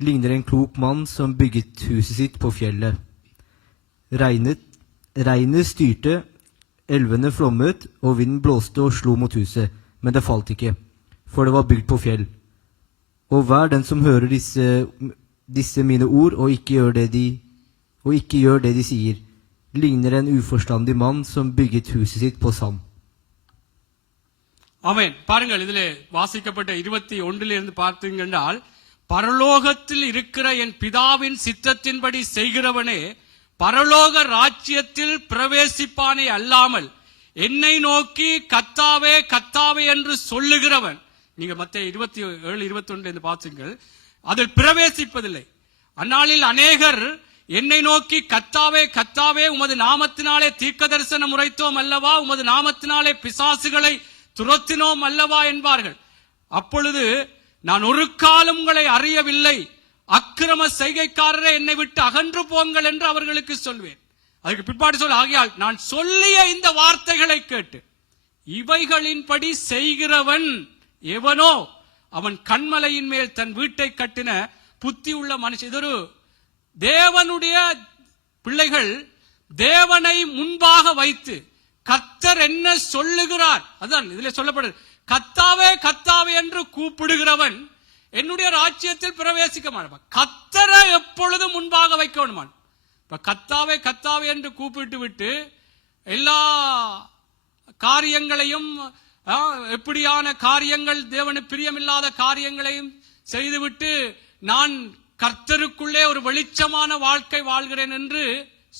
ligner en klok mann som bygget huset sitt på fjellet. Regnet styrte, elvene flommet, og vinden blåste og slo mot huset, men det falt ikke, for det var bygd på fjell. Og hver den som hører disse mine ord og ikke gjør det de sier, ligner en uforstandig mann som bygget huset sitt på sand. ஆமென். பாருங்கள், இதிலே வாசிக்கப்பட்ட 21 இருந்து பார்த்தீங்கன்றால், பரலோகத்தில் இருக்கிற என் பிதாவின் சித்தத்தின்படி செய்கிறவனே பரலோக ராஜ்யத்தில் பிரவேசிப்பானே அல்லாமல் என்னை நோக்கி கர்த்தாவே கர்த்தாவே என்று சொல்லுகிறவன், நீங்க மத்தேயு 27, 21 பார்த்தீங்கள், அதில் பிரவேசிப்பதில்லை. அந்நாளில் அநேகர் என்னை நோக்கி கர்த்தாவே கர்த்தாவே உமது நாமத்தினாலே தீர்க்க தரிசனம் உரைத்தோம் அல்லவா, உமது நாமத்தினாலே பிசாசுகளை துரத்தினோம் அல்லவா என்பார்கள். அப்பொழுது நான் ஒரு காலம் உங்களை அறியவில்லை, அக்கிரம செய்கைக்காரரே என்னை விட்டு அகன்று போங்கள் என்று அவர்களுக்கு சொல்வேன். அதுக்கு பிற்பாடு சொல்ல, ஆகையால் நான் சொல்லிய இந்த வார்த்தைகளை கேட்டு இவைகளின்படி செய்கிறவன் எவனோ அவன் கண்மலையின் மேல் தன் வீட்டை கட்டின புத்தி உள்ள மனுஷன். இதொரு தேவனுடைய பிள்ளைகள் தேவனை முன்பாக வைத்து கர்த்தர் என்ன சொல்லுகிறார், அதான் இதுல சொல்லப்படுது, கர்த்தாவே கர்த்தாவே என்று கூப்பிடுகிறவன் என்னுடைய ராஜ்யத்தில் பிரவேசிக்க மாட்டான். கர்த்தரை எப்பொழுதும் முன்பாக வைக்க வேண்டுமான். இப்ப கர்த்தாவே கர்த்தாவே என்று கூப்பிட்டு விட்டு எல்லா காரியங்களையும், எப்படியான காரியங்கள் தேவனுக்கு பிரியமில்லாத காரியங்களையும் செய்துவிட்டு நான் கர்த்தருக்குள்ளே ஒரு வெளிச்சமான வாழ்க்கை வாழ்கிறேன் என்று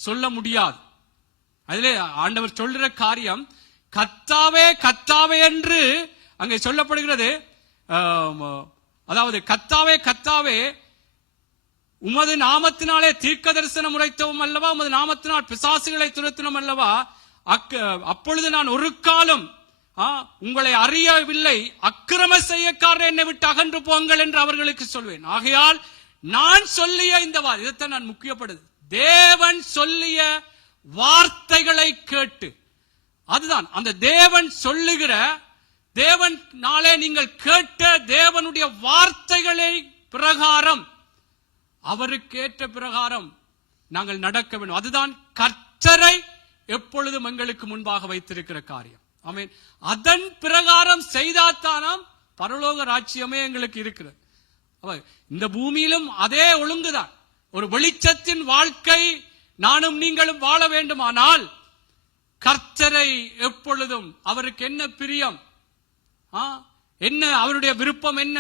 சொல்ல முடியாது. அதிலே ஆண்டவர் சொல்ற காரியம் கத்தாவே கத்தாவே என்று அங்கே சொல்லப்படுகிறது. அதாவது கத்தாவே கத்தாவே உமது நாமத்தினாலே தீர்க்க தரிசனம் உரைத்தவும் அல்லவா, உமது நாமத்தினால் பிசாசுகளை துரத்தினோம் அல்லவா, அப்பொழுது நான் ஒரு காலம் உங்களை அறியவில்லை, அக்கிரம செய்யக்காரர் என்னை விட்டு அகன்று போங்கள் என்று அவர்களுக்கு சொல்வேன். ஆகையால் நான் சொல்லிய இந்த இதைத்தான் நான் முக்கியப்படுது, தேவன் சொல்லிய வார்த்தைகளை கேட்டு, அதுதான் அந்த தேவன் சொல்லுகிற, தேவன் நாளே நீங்கள் கேட்ட தேவனுடைய வார்த்தைகளை பிரகாரம், அவருக்கு ஏற்ற பிரகாரம் நாங்கள் நடக்க வேண்டும். அதுதான் கர்த்தரை எப்பொழுதும் எங்களுக்கு முன்பாக வைத்திருக்கிற காரியம். ஆமென். அதன் பிரகாரம் செய்தாத்தானாம் பரலோக ராஜ்யமே எங்களுக்கு இருக்கிறது. இந்த பூமியிலும் அதே ஒழுங்குதான். ஒரு வெளிச்சத்தின் வாழ்க்கை நானும் நீங்களும் வாழ வேண்டுமானால் கர்த்தரை எப்பொழுதும், அவருக்கு என்ன பிரியம், என்ன அவருடைய விருப்பம், என்ன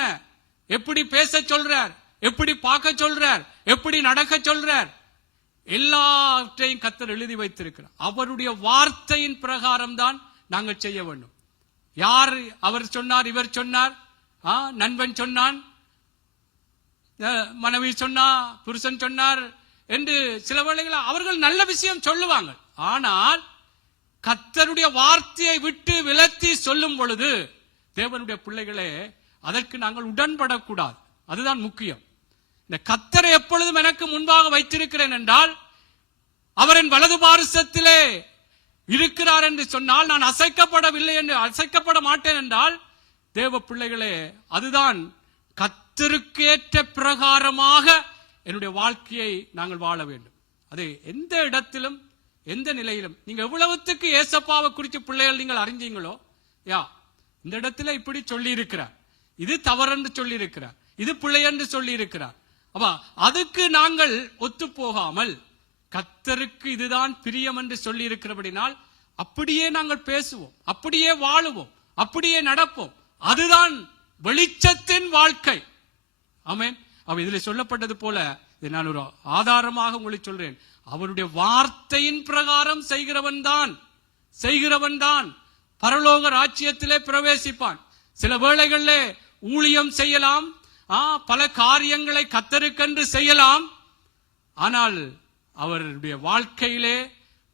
எப்படி பேச சொல்றார், எப்படி பார்க்க சொல்றார், எப்படி நடக்க சொல்றார், எல்லாவற்றையும் கர்த்தர் எழுதி வைத்திருக்கிறார். அவருடைய வார்த்தையின் பிரகாரம் தான் நாங்கள் செய்ய வேண்டும். யார் அவர் சொன்னார், இவர் சொன்னார், நண்பன் சொன்னான், மனைவி சொன்னா, புருஷன் சொன்னார் என்று சில வேளைகளில் அவர்கள் நல்ல விஷயம் சொல்லுவாங்க. ஆனால் கர்த்தருடைய வார்த்தையை விட்டு விலத்தி சொல்லும் பொழுது தேவனுடைய பிள்ளைகளே அதற்கு நாங்கள் உடன்படக்கூடாது. அதுதான் முக்கியம். இந்த கர்த்தரை எப்பொழுதும் எனக்கு முன்பாக வைத்திருக்கிறேன் என்றால், அவரின் வலது பாரிசத்திலே இருக்கிறார் என்று சொன்னால், நான் அசைக்கப்படவில்லை என்று, அசைக்கப்பட மாட்டேன் என்றால், தேவ பிள்ளைகளே அதுதான் கர்த்தருக்கேற்ற பிரகாரமாக என்னுடைய வாழ்க்கையை நாங்கள் வாழ வேண்டும். அது எந்த இடத்திலும் எந்த நிலையிலும். நீங்க எவ்வளவுத்துக்கு ஏசப்பாவை குறித்து பிள்ளைகள் நீங்கள் அறிஞ்சீங்களோ, இந்த இடத்துல இப்படி சொல்லி இருக்கிறார், இது தவறென்று சொல்லி இருக்கிறார், இது பிள்ளை என்று சொல்லி இருக்கிறார். அப்ப அதுக்கு நாங்கள் ஒத்து போகாமல் கர்த்தருக்கு இதுதான் பிரியம் என்று சொல்லி இருக்கிறபடினால் அப்படியே நாங்கள் பேசுவோம், அப்படியே வாழுவோம், அப்படியே நடப்போம். அதுதான் வெளிச்சத்தின் வாழ்க்கை. ஆமென். இதுல சொல்லப்பட்டது போல நான் ஒரு ஆதாரமாக உங்களுக்கு சொல்றேன், அவருடைய வார்த்தையின் பிரகாரம் செய்கிறவன் தான் பரலோக ராஜ்யத்திலே பிரவேசிப்பான். சில வேளைகளிலே ஊழியம் செய்யலாம், பல காரியங்களை கர்த்தருக்கென்று செய்யலாம். ஆனால் அவருடைய வாழ்க்கையிலே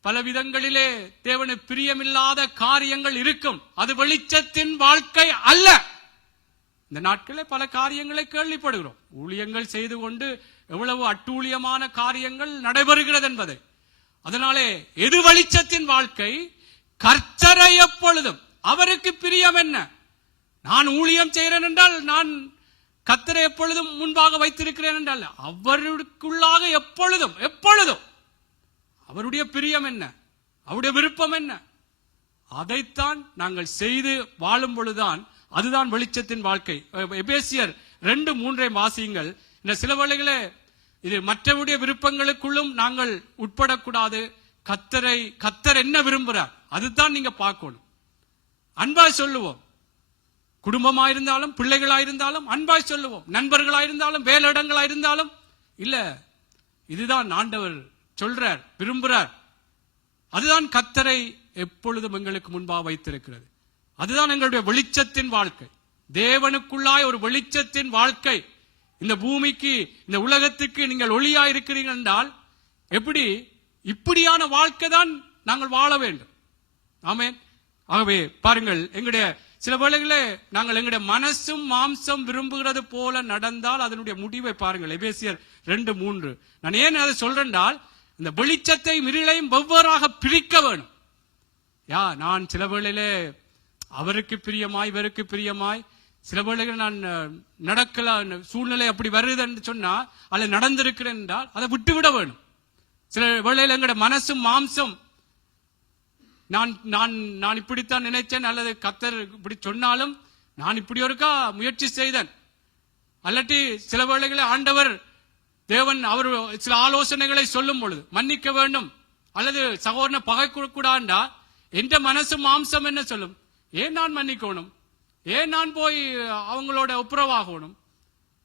பல விதங்களிலே தேவனுக்கு பிரியமில்லாத காரியங்கள் இருக்கும். அது வெளிச்சத்தின் வாழ்க்கை அல்ல. இந்த நாட்களே பல காரியங்களை கேள்விப்படுகிறோம். ஊழியங்கள் செய்து கொண்டு எவ்வளவு அட்டூழியமான காரியங்கள் நடைபெறுகிறது என்பதை. அதனாலே எது வெளிச்சத்தின் வாழ்க்கை? கர்த்தரை எப்பொழுதும், அவருக்கு பிரியம் என்ன? நான் ஊழியம் செய்கிறேன் என்றால் நான் கர்த்தரை எப்பொழுதும் முன்பாக வைத்திருக்கிறேன் என்றால், அவருக்குள்ளாக எப்பொழுதும் அவருடைய பிரியம் என்ன, அவருடைய விருப்பம் என்ன, அதைத்தான் நாங்கள் செய்து வாழும் பொழுதுதான் அதுதான் வெளிச்சத்தின் வாழ்க்கை. எபேசியர் 2:3 வாசியுங்கள். இந்த சில வேளைகளே இது மற்றவருடைய விருப்பங்களுக்குள்ளும் நாங்கள் உட்படக்கூடாது. கர்த்தர் என்ன விரும்புகிறார் அதுதான் நீங்க பார்க்கணும். அன்பாய் சொல்லுவோம், குடும்பமாயிருந்தாலும் பிள்ளைகளாயிருந்தாலும் அன்பாய் சொல்லுவோம், நண்பர்களாயிருந்தாலும் வேலையிடங்களாயிருந்தாலும். இல்ல, இதுதான் ஆண்டவர் சொல்றார், விரும்புறார். அதுதான் கர்த்தரை எப்பொழுதும் எங்களுக்கு முன்பாக வைத்திருக்கிறது. அதுதான் எங்களுடைய வெளிச்சத்தின் வாழ்க்கை. தேவனுக்குள்ளாய் ஒரு வெளிச்சத்தின் வாழ்க்கை. இந்த பூமிக்கு, இந்த உலகத்துக்கு நீங்கள் ஒளியா இருக்கிறீர்கள் என்றால் எப்படி இப்படியான வாழ்க்கை தான் நாங்கள் வாழ வேண்டும். ஆமென். ஆகவே பாருங்கள், எங்களுடைய சில வேளைகளே நாங்கள் எங்களுடைய மனசும் மாம்சம் விரும்புகிறது போல நடந்தால் அதனுடைய முடிவை பாருங்கள். எபேசியர் 2:3. நான் ஏன் அதை சொல்றேன்டால், இந்த வெளிச்சத்தை இருளையும் வெவ்வேறாக பிரிக்க வேணும். நான் சில வேளையிலே அவருக்கு பிரியமாய் இவருக்கு பிரியமாய் சில வேளைகள் நான் நடக்கலாம், சூழ்நிலை அப்படி வருது என்று சொன்னா அல்ல நடந்திருக்கிறேன் என்றால் அதை விட்டுவிட வேணும். சில வேளையில் எங்களுடைய மனசும் மாம்சம் நான் இப்படித்தான் நினைச்சேன், அல்லது கர்த்தர் இப்படி சொன்னாலும் நான் இப்படி ஒருக்கா முயற்சி செய்தேன், அல்லட்டி சில வேளைகளை ஆண்டவர் தேவன் அவர் சில ஆலோசனைகளை சொல்லும் பொழுது மன்னிக்க வேண்டும் அல்லது சகோதரனை பகை கூடாண்டா என்ற மனசு மாம்சம் என்ன சொல்லும்? ஏன் நான் மன்னிக்கணும், ஏன் நான் போய் அவங்களோட ஒப்புரவாகணும்?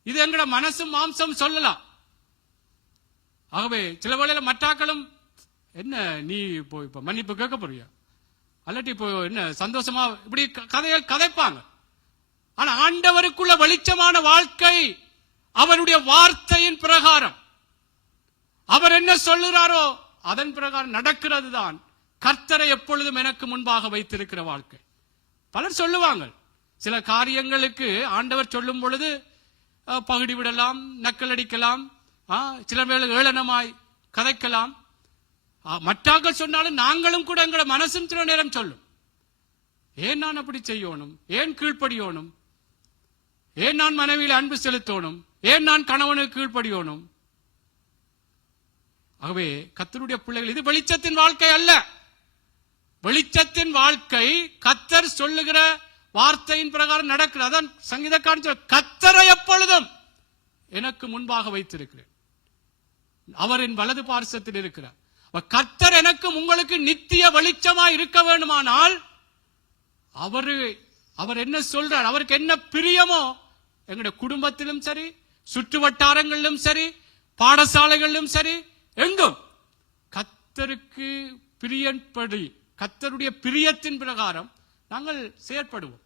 இது எங்கட மனசு மாம்சம் சொல்லலாம். ஆகவே சில வேளையில மற்றாக்களும் என்ன நீ இப்ப மன்னிப்பு கேட்க போறியா, அல்லாட்டி இப்போ என்ன சந்தோஷமா இப்படி கதைப்பாங்க. ஆனா ஆண்டவருக்குள்ள வெளிச்சமான வாழ்க்கை அவருடைய வார்த்தையின் பிரகாரம் அவர் என்ன சொல்லுறாரோ அதன் பிரகாரம் நடக்கிறது தான் கர்த்தரை எப்பொழுதும் எனக்கு முன்பாக வைத்திருக்கிற வாழ்க்கை. பலர் சொல்லுவாங்க சில காரியங்களுக்கு ஆண்டவர் சொல்லும் பொழுது பகுடி விடலாம், நக்கல் அடிக்கலாம், சில வேளை ஏளனமாய் கதைக்கலாம். மற்றாக்கள் சொன்னாலும் நாங்களும் கூட எங்களோட மனசும் சில நேரம் சொல்லும், ஏன் நான் அப்படி செய்யணும், ஏன் கீழ்ப்படியோனும், ஏன் நான் மனைவியில் அன்பு செலுத்தணும், ஏன் நான் கணவனுக்கு கீழ்ப்படியோனும். ஆகவே கர்த்தருடைய பிள்ளைகள், இது வெளிச்சத்தின் வாழ்க்கை அல்ல. வெளிச்சத்தின் வாழ்க்கை கர்த்தர் சொல்லுகிற வார்த்தையின் பிரகாரம் நடக்கிறது. அதான் சங்கீதக்காரன் கர்த்தரை எப்பொழுதும் எனக்கு முன்பாக வைத்திருக்கிறேன், அவரின் வலது பார்சத்தில் இருக்கிறார். கர்த்தர் எனக்கும் உங்களுக்கு நித்திய வெளிச்சமா இருக்க வேண்டுமானால் அவர் என்ன சொல்றார், அவருக்கு என்ன பிரியமோ எங்களுடைய குடும்பத்திலும் சரி, சுற்று வட்டாரங்களிலும் சரி, பாடசாலைகளிலும் சரி, எங்கும் கர்த்தருக்கு பிரியன்படி கர்த்தருடைய பிரியத்தின் பிரகாரம் நாங்கள் செயற்படுவோம்.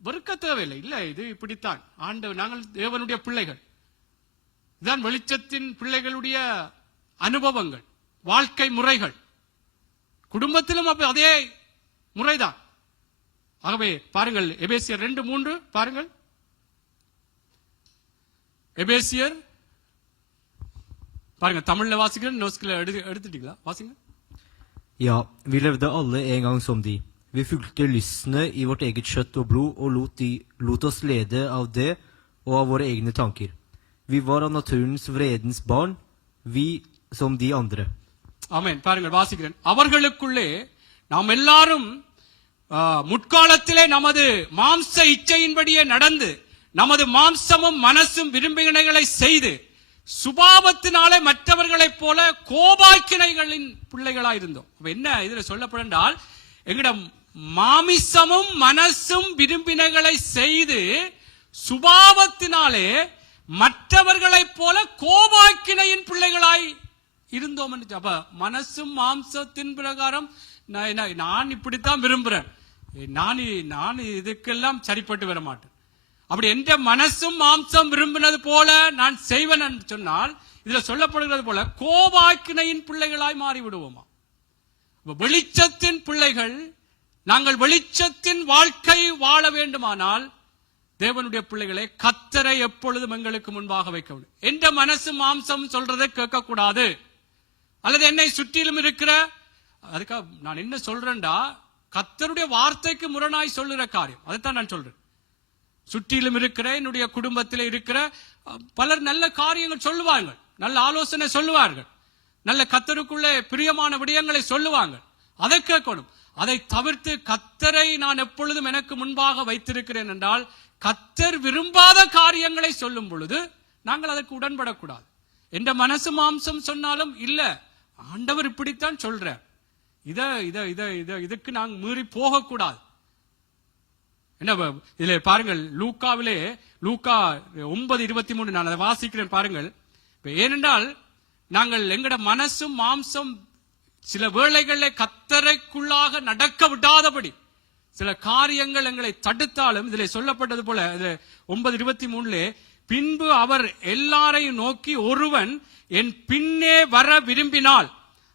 வெறுக்க தேவையில்லை. இல்ல இது இப்படித்தான் ஆண்டவர், நாங்கள் தேவனுடைய பிள்ளைகள், இதுதான் வெளிச்சத்தின் பிள்ளைகளுடைய அனுபவங்கள், வாழ்க்கை முறைகள். குடும்பத்திலும் அதே முறைதான். ஆகவே பாருங்கள், எபேசியர் 2:3 பாருங்கள். எபேசியர் பாருங்க, தமிழ்ல வாசிக்கிறேன், நோட்ஸ்ல எடுத்துட்டீங்களா? வாசிங்க. Ja, vi levde alle en gang som de. Vi fulgte lystne i vårt eget kjøtt og blod og lot oss lede av det og av våre egne tanker. Vi var av naturens vredens barn, vi som de andre. ஆமென். பாருங்கள், வாசிக்கிறேன். அவர்களுக்குள்ளே நாம் எல்லாரும் முற்காலத்திலே நமது மாம்ச இச்சையின்படியே நடந்து நமது மாம்சமும் மனசும் விரும்பினைகளை செய்து சுபாவத்தினாலே மற்றவர்களைப் போல கோபாக்கினைகளின் பிள்ளைகளாயிருந்தோம். என்ன இதுல சொல்லப்படால், எங்கட மாமிசமும் மனசும் விரும்பினைகளை செய்து சுபாவத்தினாலே மற்றவர்களைப் போல கோபாக்கினையின் பிள்ளைகளாய் இருந்தோம். அப்ப மனசும் மாம்சத்தின் பிரகாரம் நான் இப்படித்தான் விரும்புறேன், நான் இதுக்கெல்லாம் சரிப்பட்டு வர மாட்டேன். அப்படி என்ற மனசும் மாம்சம் விரும்பினது போல நான் செய்வேன் என்று சொன்னால், இதுல சொல்லப்படுகிறது போல கோபாக்கினையின் பிள்ளைகளாய் மாறிவிடுவோமா? வெளிச்சத்தின் பிள்ளைகள், நாங்கள் வெளிச்சத்தின் வாழ்க்கை வாழ வேண்டுமானால் தேவனுடைய பிள்ளைகளை கர்த்தரை எப்பொழுதும் எங்களுக்கு முன்பாக வைக்க வேண்டும். என்ற மனசும் மாம்சம் சொல்றதை கேட்கக்கூடாது. அல்லது என்னை சுற்றிலும் இருக்கிற, அதுக்காக நான் என்ன சொல்றேன்டா, கர்த்தருடைய வார்த்தைக்கு முரணாய் சொல்லுற காரியம் அதைத்தான் நான் சொல்றேன். சுற்றிலும் இருக்கிற, என்னுடைய குடும்பத்தில் இருக்கிற பலர் நல்ல காரியங்கள் சொல்லுவார்கள், நல்ல ஆலோசனை சொல்லுவார்கள், நல்ல கர்த்தருக்குள்ளே பிரியமான விடயங்களை சொல்லுவாங்க, அதை கேட்கணும். அதை தவிர்த்து கர்த்தரை நான் எப்பொழுதும் எனக்கு முன்பாக வைத்திருக்கிறேன் என்றால், கர்த்தர் விரும்பாத காரியங்களை சொல்லும் பொழுது நாங்கள் அதற்கு உடன்படக்கூடாது. என்ற மனசு மாம்சம் சொன்னாலும் இல்ல, ஆண்டவர் இப்படித்தான் சொல்ற, இதுக்கு நாங்கள் மீறி போகக்கூடாது. என்ன இதுல பாருங்கள், லூக்கா 9:23 நான் அதை வாசிக்கிறேன் பாருங்கள். ஏனென்றால் நாங்கள் எங்கட மனசும் மாம்சம் சில வேளைகளில் கர்த்தரைக்குள்ளாக நடக்க விடாதபடி சில காரியங்கள் எங்களை தடுத்தாலும், இதில் சொல்லப்பட்டது போல 9:23 பின்பு அவர் எல்லாரையும் நோக்கி, ஒருவன் என் பின்னே வர விரும்பினால்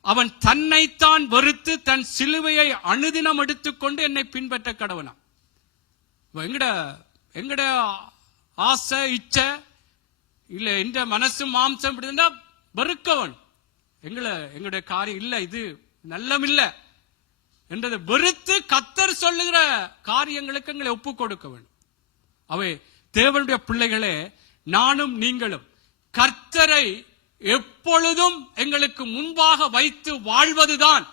அவன் தன்னைத்தான் வெறுத்து தன் சிலுவையை அனுதினம் எடுத்துக்கொண்டு என்னை பின்பற்ற கடவனா. எங்கட ஆசை இச்சை இல்ல, எந்த மனசும் மாம்சம் வெறுக்கவன், எங்களுடைய காரியம் இல்ல, இது நல்லமில்ல என்றதை வெறுத்து கர்த்தர் சொல்லுகிற காரியங்களுக்கு எங்களை ஒப்பு கொடுக்க வேண்டும். அவை தேவனுடைய பிள்ளைகளே, நானும் நீங்களும் கர்த்தரை எப்பொழுதும் எங்களுக்கு முன்பாக வைத்து வாழ்வதுதான்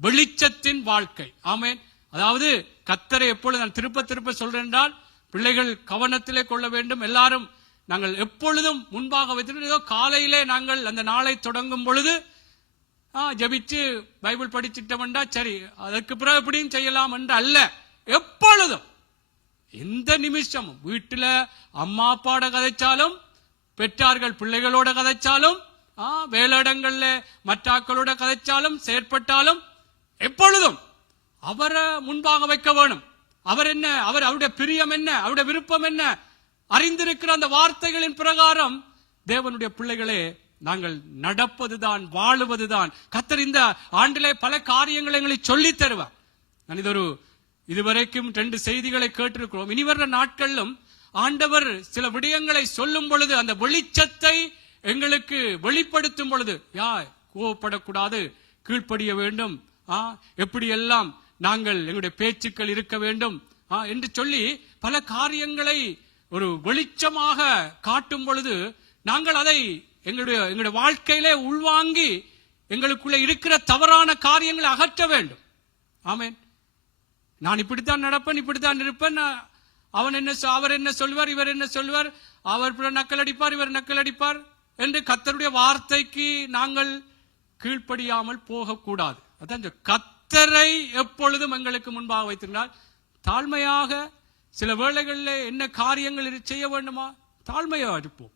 வெளிச்சத்தின் வாழ்க்கை. ஆமென். அதாவது கர்த்தரை எப்பொழுது, நான் திருப்ப சொல்றேன் என்றால், பிள்ளைகள் கவனத்திலே கொள்ள வேண்டும். எல்லாரும் நாங்கள் எப்பொழுதும் முன்பாக வைத்து, காலையிலே நாங்கள் அந்த நாளை தொடங்கும் பொழுது ஜபிச்சு பைபிள் படிச்சுட்டோம்டா சரி, அதற்கு பிறகு எப்படியும் செய்யலாம் என்று அல்ல, எப்பொழுதும் எந்த நிமிஷமும் வீட்டில் அம்மா அப்பாட கதைச்சாலும், பெற்றார்கள் பிள்ளைகளோட கதைச்சாலும், வேலையிடங்கள்ல மற்றாக்களோட கதைச்சாலும் செயற்பட்டாலும் எப்பொழுதும் அவரை முன்பாக வைக்க வேணும். அவர் என்ன, அவருடைய பிரியம் என்ன, அவருடைய விருப்பம் என்ன அறிந்திருக்கிற அந்த வார்த்தைகளின் பிரகாரம் தேவனுடைய பிள்ளைகளே நாங்கள் நடப்பதுதான், வாழுவதுதான். கர்த்தர் இந்த ஆண்டிலே பல காரியங்களை எங்களை சொல்லி தருவார். நான் இதுவரைக்கும் 2 செய்திகளை கேட்டிருக்கிறோம். இனி வர்ற நாட்களிலும் ஆண்டவர் சில விடயங்களை சொல்லும் பொழுது அந்த வெளிச்சத்தை எங்களுக்கு வெளிப்படுத்தும் பொழுது கோவப்படக்கூடாது, கீழ்ப்படிய வேண்டும், எப்படி எல்லாம் நாங்கள் எங்களுடைய பேச்சுக்கள் இருக்க வேண்டும் என்று சொல்லி பல காரியங்களை ஒரு வெளிச்சமாக காட்டும் பொழுது நாங்கள் அதை எங்களுடைய வாழ்க்கையிலே உள்வாங்கி எங்களுக்குள்ள இருக்கிற தவறான காரியங்களை அகற்ற வேண்டும். ஆமென். நான் இப்படித்தான் நடப்பேன், இப்படித்தான் இருப்பேன், அவர் என்ன சொல்வார், இவர் என்ன சொல்வார், அவர் நக்கல் அடிப்பார், இவர் நக்கல் அடிப்பார் என்று கர்த்தருடைய வார்த்தைக்கு நாங்கள் கீழ்ப்படியாமல் போகக்கூடாது. அதான் கர்த்தரை எப்பொழுதும் எங்களுக்கு முன்பாக வைத்திருந்தால் தாழ்மையாக சில வேளைகளில் என்ன காரியங்கள் செய்ய வேண்டுமா தாழ்மையாக இருப்போம்.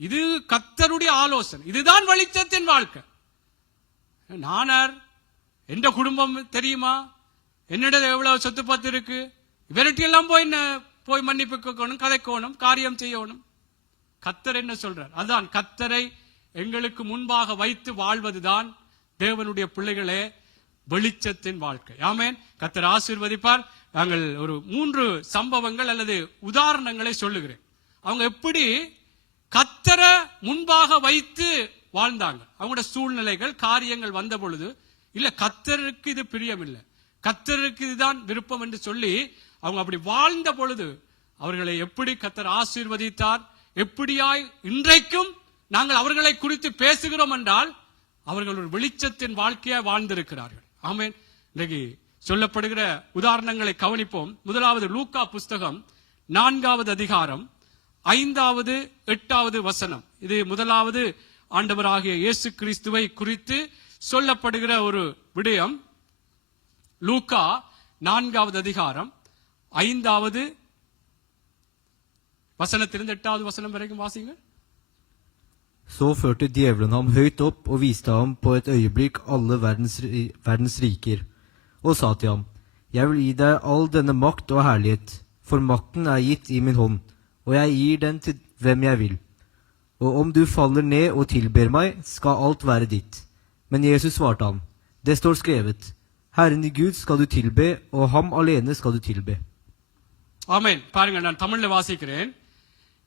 இது கர்த்தருடைய ஆலோசனை. இதுதான் வெளிச்சத்தின் வாழ்க்கை. நானார், எந்த குடும்பம் தெரியுமா, என்னிட எவ்வளவு சொத்து பத்து இருக்கு, இவர்கிட்ட எல்லாம் போய் மன்னிப்பு கேட்கணும், கதைக்கணும், காரியம் செய்யணும். கர்த்தர் என்ன சொல்றார்? அதான் கர்த்தரை எங்களுக்கு முன்பாக வைத்து வாழ்வதுதான் தேவனுடைய பிள்ளைகளே வெளிச்சத்தின் வாழ்க்கை. ஆமென். கர்த்தர் ஆசீர்வதிப்பார். நாங்கள் ஒரு 3 சம்பவங்கள் அல்லது உதாரணங்களை சொல்லுகிறேன். அவங்க எப்படி கர்த்தரை முன்பாக வைத்து வாழ்ந்தாங்க. அவங்களோட சூழ்நிலைகள், காரியங்கள் வந்த பொழுது இல்ல கர்த்தருக்கு இது பிரியம் இல்லை, கர்த்தருக்கு இதுதான் விருப்பம் என்று சொல்லி அவங்க அப்படி வாழ்ந்த பொழுது அவர்களை எப்படி கர்த்தர் ஆசீர்வதித்தார், எப்படியாய் இன்றைக்கும் நாங்கள் அவர்களை குறித்து பேசுகிறோம் என்றால் அவர்கள் ஒரு வெளிச்சத்தின் வாழ்க்கையா வாழ்ந்திருக்கிறார்கள். ஆமென். இன்றைக்கு சொல்லப்படுகிற உதாரணங்களை கவனிப்போம். முதலாவது லூக்கா புஸ்தகம் 4வது அதிகாரம் 5வது 8வது வசனம். இது முதலாவது ஆண்டவராகிய இயேசு கிறிஸ்துவை குறித்து சொல்லப்படுகிற ஒரு விடயம். லூக்கா 4வது அதிகாரம் 5வது வசனத்திலிருந்து 8வது வசனம் வரைக்கும் வாசிங்க. Så førte djevelen ham høyt opp og viste ham på et øyeblikk alle verdens riker, og sa til ham, jeg vil gi deg all denne makt og herlighet, for makten er gitt i min hånd, og jeg gir den til hvem jeg vil. Og om du faller ned og tilber meg, skal alt være ditt. Men Jesus svarte ham, det står skrevet, Herren din Gud skal du tilbe, og ham alene skal du tilbe. ஆமென். பாருங்க, நான் தமிழ்ல வாசிக்கிறேன்.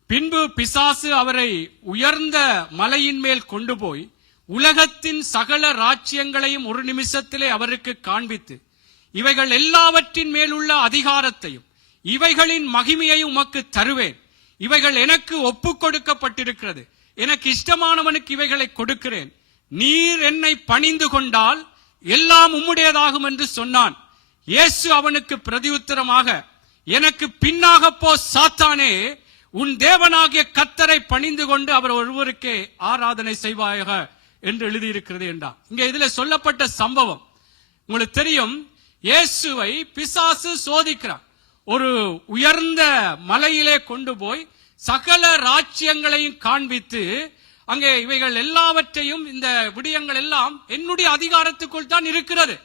பின்பு பிசாசு அவரை உயர்ந்த மலையின் மேல் கொண்டு போய் உலகத்தின் சகல ராஜ்யங்களையும் ஒரு நிமிஷத்திலே அவருக்கு காண்பித்து, இவைகள் எல்லாவற்றின் மேலுள்ள அதிகாரத்தையும் இவைகளின் மகிமையையும் உமக்கு தருவேன், இவைகள் எனக்கு ஒப்பு கொடுக்கப்பட்டிருக்கிறது, எனக்கு இஷ்டமானவனுக்கு இவைகளை கொடுக்கிறேன், நீர் என்னை பணிந்து கொண்டால் எல்லாம் உம்முடையதாகும் என்று சொன்னான். இயேசு அவனுக்கு பிரதியுத்தரமாக, எனக்கு பின்னாக போ சாத்தானே, உன் தேவனாகிய கர்த்தரை பணிந்து கொண்டு அவர் ஒருவருக்கே ஆராதனை செய்வாயாக என்று எழுதியிருக்கிறது என்றார். இங்க இதுல சொல்லப்பட்ட சம்பவம் உங்களுக்கு தெரியும். இயேசுவை பிசாசு சோதிக்கிறார். ஒரு உயர்ந்த மலையிலே கொண்டு போய் சகல ராஜ்யங்களையும் காண்பித்து, அங்கே இவைகள் எல்லாவற்றையும், இந்த விடயங்கள் எல்லாம் என்னுடைய அதிகாரத்துக்குள் தான் இருக்கிறது,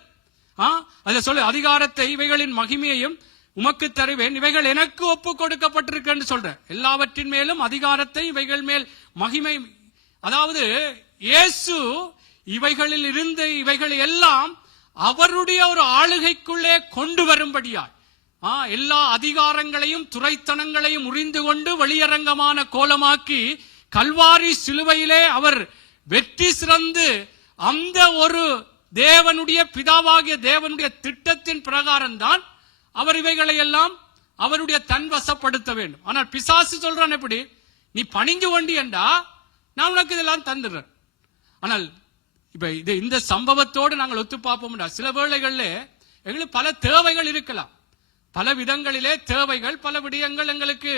அத சொல்ல அதிகாரத்தை இவைகளின் மகிமையையும் உமக்கு தருவேன், இவைகள் எனக்கு ஒப்பு கொடுக்கப்பட்டிருக்கு சொல்ற. எல்லாவற்றின் மேலும் அதிகாரத்தை, இவைகள் மேல் மகிமை. அதாவது இயேசு இவைகளில் இருந்து இவைகளை எல்லாம் அவருடைய ஒரு ஆளுகைக்குள்ளே கொண்டு வரும்படியாய் எல்லா அதிகாரங்களையும் துரைத்தனங்களையும் உரிந்து கொண்டு வெளியரங்கமான கோலமாக்கி கல்வாரி சிலுவையிலே அவர் வெற்றி சிறந்து அந்த ஒரு தேவனுடைய பிதாவாகிய தேவனுடைய திட்டத்தின் பிரகாரம் தான் அவர் இவைகளை எல்லாம் அவருடைய தன்வசப்படுத்த வேண்டும். ஆனால் பிசாசு சொல்றான், எப்படி நீ பணிஞ்சு கொண்டி என்றா நான் உனக்கு இதெல்லாம் தந்துடுறேன். ஆனால் இப்ப இந்த சம்பவத்தோடு நாங்கள் ஒத்து பார்ப்போம்டா, சில வேளைகள்ல எங்களுக்கு பல தேவைகள் இருக்கலாம், பல விதங்களிலே தேவைகள், பல விடயங்கள் எங்களுக்கு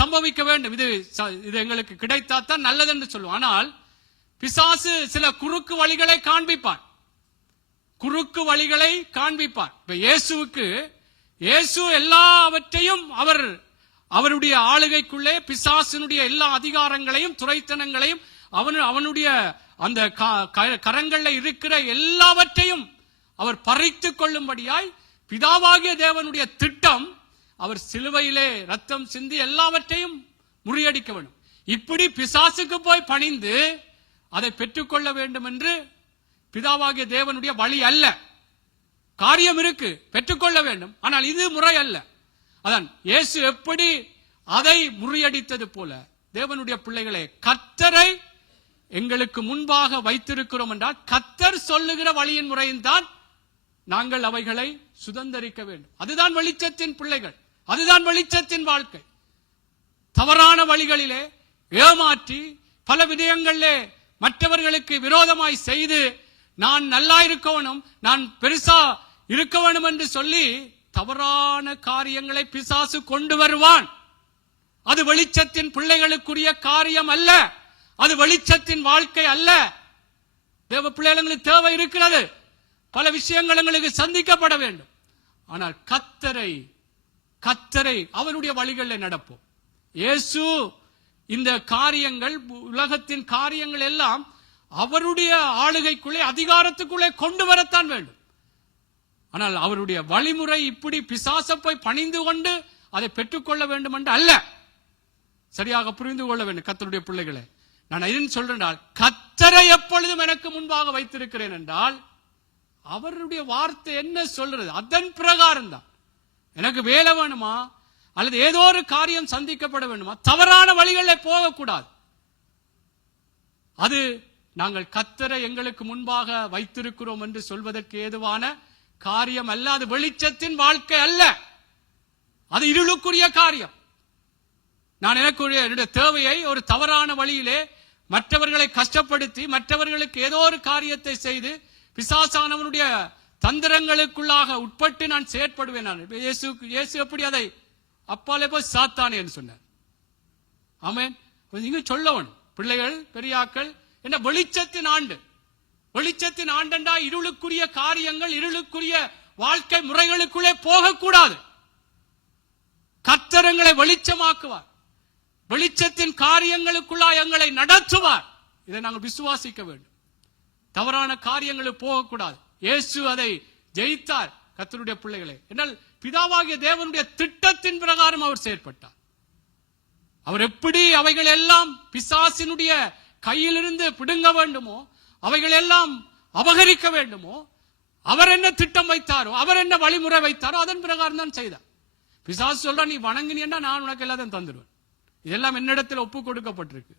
சம்பவிக்க வேண்டும், இது எங்களுக்கு கிடைத்தாத்தான் நல்லது என்று சொல்லுவோம். ஆனால் பிசாசு சில குறுக்கு வழிகளை காண்பிப்பார், குறுக்கு வழிகளை காண்பிப்பார். இப்ப இயேசு எல்லாவற்றையும் அவர் அவருடைய ஆளுகைக்குள்ளே பிசாசினுடைய எல்லா அதிகாரங்களையும் துரைத்தனங்களையும் அவனுடைய அந்த கரங்கள்ல இருக்கிற எல்லாவற்றையும் அவர் பறித்து கொள்ளும்படியாய் பிதாவாகிய தேவனுடைய திட்டம். அவர் சிலுவையிலே ரத்தம் சிந்தி எல்லாவற்றையும் முறியடிக்க வேண்டும். இப்படி பிசாசுக்கு போய் பணிந்து அதை பெற்றுக்கொள்ள வேண்டும் என்று பிதாவாகிய தேவனுடைய வழி அல்ல. காரியம் இருக்கு, பெற்றுக்கொள்ள வேண்டும், ஆனால் இது முறை அல்ல. அதான் இயேசு எப்படி அதை முறியடித்தது போல தேவனுடைய பிள்ளைகளே, கர்த்தரை எங்களுக்கு முன்பாக வைத்திருக்கிறோம் என்றால் கர்த்தர் சொல்லுகிற வழியின் முறையின் தான் நாங்கள் அவைகளை சுதந்தரிக்க வேண்டும். அதுதான் வெளிச்சத்தின் பிள்ளைகள், அதுதான் வெளிச்சத்தின் வாழ்க்கை. தவறான வழிகளிலே ஏமாற்றி பல விடயங்களிலே மற்றவர்களுக்கு விரோதமாய் செய்து நான் நல்லா இருக்கணும், நான் பெருசா இருக்க வேண்டும் என்று சொல்லி தவறான காரியங்களை பிசாசு கொண்டு வருவான். அது வெளிச்சத்தின் பிள்ளைகளுக்குரிய காரியம் அல்ல, அது வெளிச்சத்தின் வாழ்க்கை அல்ல. தேவ பிள்ளைகளுக்கு தேவை இருக்கிறது, பல விஷயங்கள் எங்களுக்கு சந்திக்கப்பட வேண்டும். ஆனால் கர்த்தரை அவருடைய வழிகளில் நடப்போம். இயேசு இந்த காரியங்கள், உலகத்தின் காரியங்கள் எல்லாம் அவருடைய ஆளுகைக்குள்ளே அதிகாரத்துக்குள்ளே கொண்டு வரத்தான் வேண்டும். ஆனால் அவருடைய வழிமுறை இப்படி பிசாசை போய் பணிந்து கொண்டு அதை பெற்றுக்கொள்ள வேண்டும் என்று அல்ல. சரியாக புரிந்து கொள்ள வேண்டும் கர்த்தருடைய பிள்ளைகளை. நான் என்ன சொல்றேன், கர்த்தரை எப்பொழுதும் எனக்கு முன்பாக வைத்திருக்கிறேன் என்றால் அவருடைய வார்த்தை என்ன சொல்றது அதன் பிரகாரம் தான். எனக்கு வேலை வேணுமா அல்லது ஏதோ ஒரு காரியம் சந்திக்கப்பட வேண்டுமா, தவறான வழிகளில் போகக்கூடாது. அது நாங்கள் கர்த்தரை எங்களுக்கு முன்பாக வைத்திருக்கிறோம் என்று சொல்வதற்கு ஏதுவான காரியம் அல்ல. அது வெளிச்சத்தின் வாழ்க்கை அல்ல, அது இருளுக்குரிய காரியம். நான் என்னுடைய தேவையை ஒரு தவறான வழியிலே மற்றவர்களை கஷ்டப்படுத்தி மற்றவர்களுக்கு ஏதோ ஒரு காரியத்தை செய்து பிசாசானவனுடைய தந்திரங்களுக்குள்ளாக உட்பட்டு நான் செயற்படுவேன். நான் இயேசு எப்படி அதை அப்பாலே போய் சாத்தானே என்று சொன்னார். ஆமென். நீங்க சொல்லவன் பிள்ளைகள் பெரியாக்கள் என்ன வெளிச்சத்தின் ஆண்டு, வெளிச்சத்தின் ஆண்டண்டா இருளுக்குரிய காரியங்கள் இருளுக்குரிய வாழ்க்கை முறைகளுக்குள்ளே போகக்கூடாது. கர்த்தர் எங்களை வெளிச்சமாக்குவார், வெளிச்சத்தின் காரியங்களுக்குள்ளா எங்களை நடத்துவார். இதை நாங்கள் விசுவாசிக்க வேண்டும். தவறான காரியங்களுக்கு போகக்கூடாது. இயேசு அதை ஜெயித்தார். கர்த்தருடைய பிள்ளைகளே, என்றால் பிதாவாகிய தேவனுடைய திட்டத்தின் பிரகாரம் அவர் செயற்பட்டார். அவர் எப்படி அவைகள் எல்லாம் பிசாசினுடைய கையிலிருந்து பிடுங்க வேண்டுமோ, அவைகள் எல்லாம் அபகரிக்க வேண்டுமோ, அவர் என்ன திட்டம் வைத்தாரோ, அவர் என்ன வழிமுறை வைத்தாரோ அதன் பிரகாரம் தான் செய்தார். பிசாசு சொல்றா, நீ வணங்கினா நான் உனக்கு எல்லாத்தையும் தந்துடுவேன். இதெல்லாம் என்னிடத்தில் ஒப்பு கொடுக்கப்பட்டிருக்கு.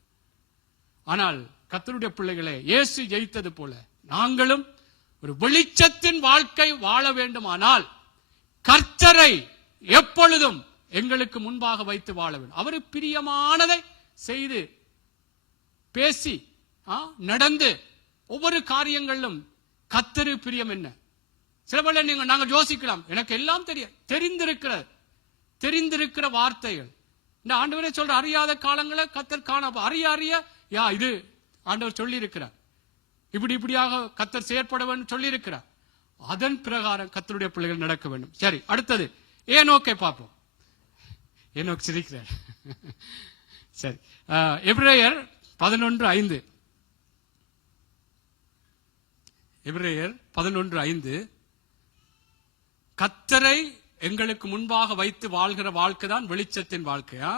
ஆனால் கர்த்தருடைய பிள்ளைகளே, இயேசு ஜெயித்தது போல நாங்களும் ஒரு வெளிச்சத்தின் வாழ்க்கை வாழ வேண்டுமானால் கர்த்தரை எப்பொழுதும் எங்களுக்கு முன்பாக வைத்து வாழ வேண்டும். அவருக்கு பிரியமானதை செய்து பேசி நடந்து ஒவ்வொரு காரியங்களிலும் கர்த்தரு பிரியம் என்ன. சில வேளை நாங்கள் யோசிக்கலாம், எனக்கு எல்லாம் தெரிந்திருக்கிற வார்த்தைகள். இந்த ஆண்டவரே சொல்ற அறியாத காலங்களை கர்த்தர் காண அறிய இது ஆண்டவர் சொல்லி இருக்கிறார். இப்படியாக கர்த்தர் செயற்பட வேண்டும் சொல்லி இருக்கிறார். அதன் பிரகாரம் கர்த்தருடைய பிள்ளைகள் நடக்க வேண்டும். சரி, அடுத்தது ஏனோக்கை பார்ப்போம். ஏனோக் சிரிக்கிறார். சரி, எபிரேயர் 11:5. எபிரேயர் 11:5 கர்த்தரை எங்களுக்கு முன்பாக வைத்து வாழ்கிற வாழ்க்கை தான் வெளிச்சத்தின் வாழ்க்கையா.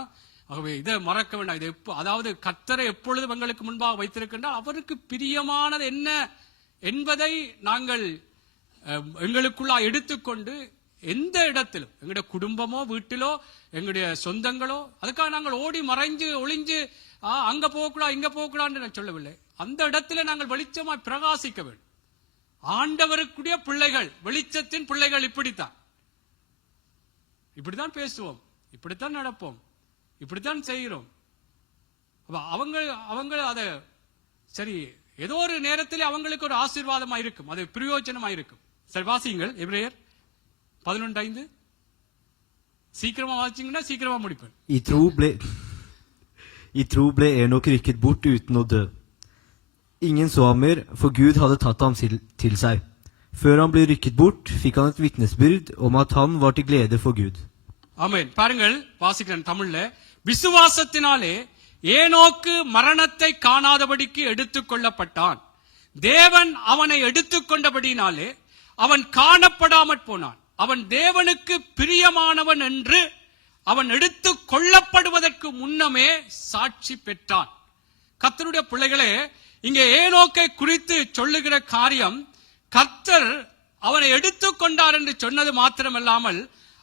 ஆகவே இதை மறக்க வேண்டாம். இது அதாவது கர்த்தரை எப்பொழுதும் எங்களுக்கு முன்பாக வைத்திருக்கின்றால் அவருக்கு பிரியமானது என்ன என்பதை நாங்கள் எங்களுக்குள்ளா எடுத்துக்கொண்டு எந்த இடத்திலும் எங்களுடைய குடும்பமோ வீட்டிலோ எங்களுடைய சொந்தங்களோ அதுக்காக நாங்கள் ஓடி மறைஞ்சு ஒளிஞ்சு அங்க போகக்கூடாது இங்க போகக்கூடாது நான் சொல்லவில்லை. அந்த இடத்துல நாங்கள் வெளிச்சமாய் பிரகாசிக்க வேண்டும். ஆண்டவருக்குரிய பிள்ளைகள், வெளிச்சத்தின் பிள்ளைகள் இப்படித்தான் பேசுவோம், இப்படித்தான் நடப்போம், இப்படித்தான் செய்கிறோம். அவங்க அதை சரி ஏதோ ஒரு நேரத்தில் அவங்களுக்கு ஒரு ஆசீர்வாதமா இருக்கும், அது பிரயோஜனமா இருக்கும். சரி, வாசியுங்கள் எபிரேயர் 11:5. சீக்கிரமா வாசிச்சீங்கன்னா சீக்கிரமா முடிப்பேன். I tro ble Enok rykket bort uten å dø. Ingen så ham mer, for Gud hadde tatt ham til seg. Før han ble rykket bort, fikk han et vitnesbyrd om at han var til glede for Gud. ஆமென். பாருங்கள், வாசிக்கிறேன் தமிழ்ல. விசுவாசத்தினாலே ஏனோக்கு மரணத்தை காணாதபடிக்கு எடுத்துக் கொள்ளப்பட்டான். தேவன் அவனை எடுத்துக்கொண்டபடினாலே அவன் காணப்படாமற் போனான். அவன் தேவனுக்கு பிரியமானவன் என்று அவன் எடுத்துக் கொள்ளப்படுவதற்கு முன்னமே சாட்சி பெற்றான். கர்த்தருடைய பிள்ளைகளே, இங்கே ஏனோக்கை குறித்து சொல்லுகிற காரியம், கர்த்தர் அவனை எடுத்துக்கொண்டார் என்று சொன்னது மாத்திரமல்லாமல்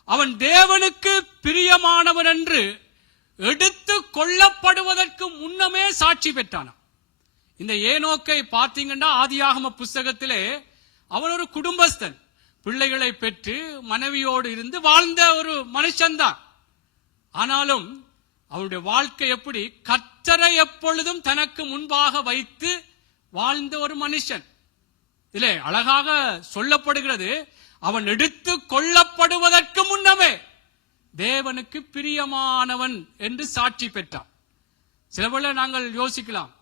அவன் தேவனுக்கு பிரியமானவன் என்று எடுத்துக் கொள்ளப்படுவதற்கு முன்னமே சாட்சி பெற்றான். இந்த ஏனோக்கை பார்த்தீங்கன்னா ஆதியாகம புஸ்தகத்திலே அவன் ஒரு குடும்பஸ்தன், பிள்ளைகளை பெற்று மனைவியோடு இருந்து வாழ்ந்த ஒரு மனுஷன்தான். ஆனாலும் அவருடைய வாழ்க்கை எப்படி? கர்த்தரை எப்பொழுதும் தனக்கு முன்பாக வைத்து வாழ்ந்த ஒரு மனுஷன். இதிலே அழகாக சொல்லப்படுகிறது, அவன் எடுத்துக் கொள்ளப்படுவதற்கு முன்னமே தேவனுக்கு பிரியமானவன் என்று சாட்சி பெற்றான். சிலவேளை நாங்கள் யோசிக்கலாம்,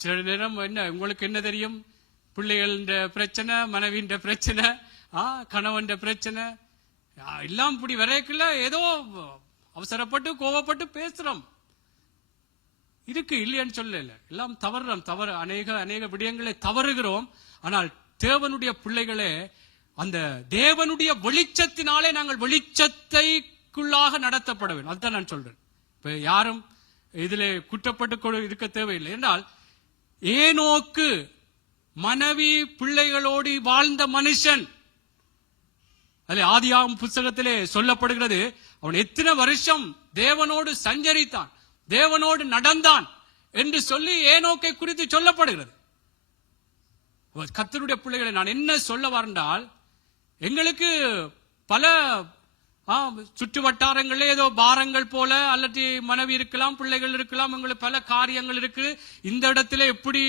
சில நேரம் என்ன உங்களுக்கு என்ன தெரியும், பிள்ளைகளின் பிரச்சனை, மனைவியின் பிரச்சனை, கணவன் பிரச்சனை எல்லாம் இப்படி வரைக்குள்ள ஏதோ அவசரப்பட்டு கோவப்பட்டு பேசுறோம். இருக்கு, இல்லையான்னு சொல்லல, எல்லாம் தவறு அநேக விடயங்களை தவறுகிறோம். ஆனால் தேவனுடைய பிள்ளைகளே, அந்த தேவனுடைய வெளிச்சத்தினாலே நாங்கள் வெளிச்சத்தைக்குள்ளாக நடத்தப்பட வேண்டும். அதுதான் நான் சொல்றேன். இப்ப யாரும் இதிலே குற்றப்பட்டு இருக்க தேவையில்லை. என்றால் ஏனோக்கு மனைவி பிள்ளைகளோடு வாழ்ந்த மனுஷன். அதில் ஆதியாகம புத்தகத்திலே சொல்லப்படுகிறது, அவன் எத்தனை வருஷம் தேவனோடு சஞ்சரித்தான், தேவனோடு நடந்தான் என்று சொல்லி ஏனோக்கை குறித்து சொல்லப்படுகிறது. கர்த்தருடைய பிள்ளைகளை நான் என்ன சொல்ல வரேன்றால், எங்களுக்கு பல சுற்று வட்டாரங்களே ஏதோ பாரங்கள் போல, அல்லது மனைவி இருக்கலாம், பிள்ளைகள் இருக்கலாம், எங்களுக்கு பல காரியங்கள் இருக்கு. இந்த இடத்துல எப்படி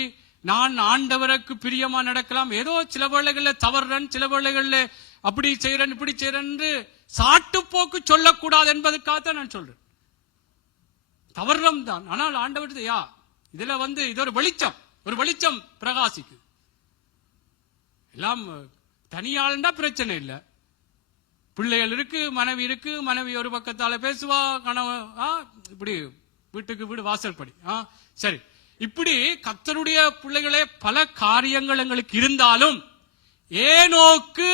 நான் ஆண்டவருக்கு பிரியமா நடக்கலாம், ஏதோ சில வேளைகளில் தவறுறேன், சில வேளைகளில் அப்படி செய்யறேன் இப்படி செய்யறேன் என்று சாட்டுப்போக்கு சொல்லக்கூடாது என்பதற்காக நான் சொல்றேன். தவறும் தான், ஆனால் ஆண்டவர் இதுல இது ஒரு வெளிச்சம் பிரகாசிக்கு. எல்லாம் தனியாளண்டா பிரச்சனை இல்லை, பிள்ளைகள் இருக்கு, மனைவி ஒரு பக்கத்தால பேசுவா, கணவன் இப்படி வீட்டுக்கு வீடு வாசல்படி. சரி, இப்படி கர்த்தருடைய பிள்ளைகளே பல காரியங்கள் எங்களுக்கு இருந்தாலும் ஏனோக்கு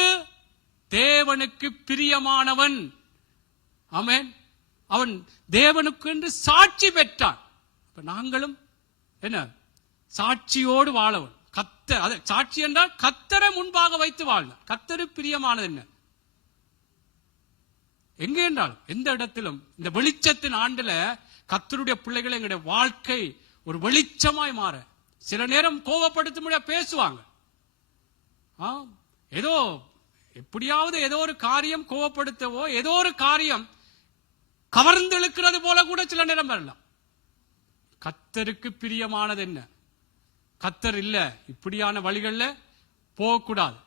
தேவனுக்கு பிரியமானவன். ஆமென். அவன் தேவனுக்கு என்று சாட்சி பெற்றான். நாங்களும் என்ன சாட்சியோடு வாழவன். சாட்சி என்றால் கர்த்தரை முன்பாக வைத்து வாழ்ந்தார். கர்த்தரு பிரியமானது என்ன? எங்கே என்றாலும் எந்த இடத்திலும் இந்த வெளிச்சத்தின் ஆண்டுல கர்த்தருடைய பிள்ளைகளை எங்களுடைய வாழ்க்கை ஒரு வெளிச்சமாய் மாற. சில நேரம் கோபப்படுத்த முடியாது, பேசுவாங்க. ஏதோ எப்படியாவது ஏதோ ஒரு காரியம் கோபப்படுத்தவோ, ஏதோ ஒரு காரியம் கவர்ந்து இழுக்கிறது போல கூட சில நேரம் வரலாம். கர்த்தருக்கு பிரியமானது என்ன? கர்த்தர் இல்ல, இப்படியான வழிகள்ல போகக்கூடாது.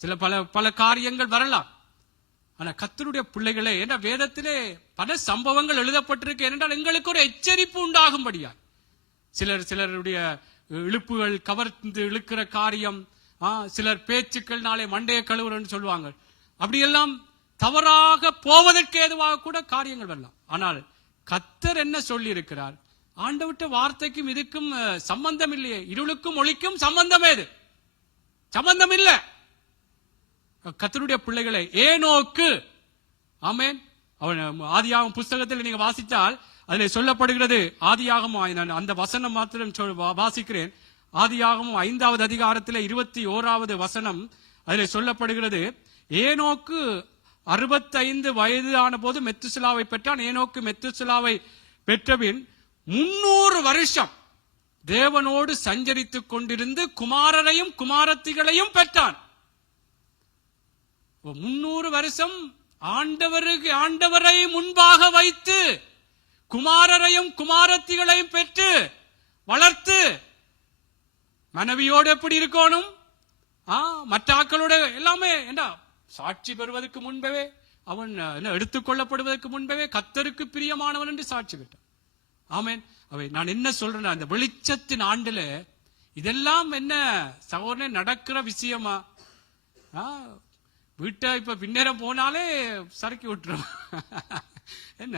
சில பல காரியங்கள் வரலாம். ஆனா கர்த்தருடைய பிள்ளைகளே, என்ற வேதத்திலே பல சம்பவங்கள் எழுதப்பட்டிருக்கு. என்றால் எங்களுக்கு ஒரு எச்சரிப்பு உண்டாகும்படியா. சிலருடைய இழுப்புகள், கவர்ந்து இழுக்கிற காரியம், சிலர் பேச்சுக்கள் நாளை மண்டைய கழுவுறன்னு சொல்லுவாங்க. அப்படியெல்லாம் தவறாக போவதற்கு ஏதுவாக கூட காரியங்கள் வரலாம். ஆனால் கர்த்தர் என்ன சொல்லி இருக்கிறார்? ஆண்டவருடைய வார்த்தைக்கும் இதுக்கும் சம்பந்தம் இல்லையே, இருளுக்கும் ஒளிக்கும் சம்பந்தம் ஏது? சம்பந்தம் இல்லை. கர்த்தருடைய பிள்ளைகளை ஏனோக்கு, ஆமென், அவன் ஆதியாகம புஸ்தகத்தில் நீங்க வாசித்தால் அதில் சொல்லப்படுகிறது. ஆதியாகமம் அந்த வசனம் மாத்திரம் வாசிக்கிறேன். ஆதியாகமம் 5வது அதிகாரத்தில் 21வது வசனம் அதில் சொல்லப்படுகிறது, ஏனோக்கு 65 வயது ஆன போது மெத்துசலாவை பெற்றான். ஏனோக்கு மெத்துசலாவை பெற்றபின் 300 வருஷம் தேவனோடு சஞ்சரித்துக் கொண்டிருந்து குமாரரையும் குமாரத்திகளையும் பெற்றான். 300 வருஷம் ஆண்டவரை முன்பாக வைத்து குமாரரையும் குமாரத்திகளையும் பெற்று வளர்த்து, மனைவியோடு எப்படி இருக்கணும், மற்ற ஆக்களோட எல்லாமே என்ன சாட்சி பெறுவதற்கு முன்பவே அவன் எடுத்துக் கொள்ளப்படுவதற்கு முன்பவே கர்த்தருக்கு பிரியமானவன் என்று சாட்சி பெற்றான். ஆமென். அவை நான் என்ன சொல்றேன், அந்த வெளிச்சத்தின் ஆண்டுல இதெல்லாம் என்ன சகோதரனே நடக்கிற விஷயமா? வீட்டை இப்ப பின்னேரம் போனாலே சறுக்கி விட்டுரும். என்ன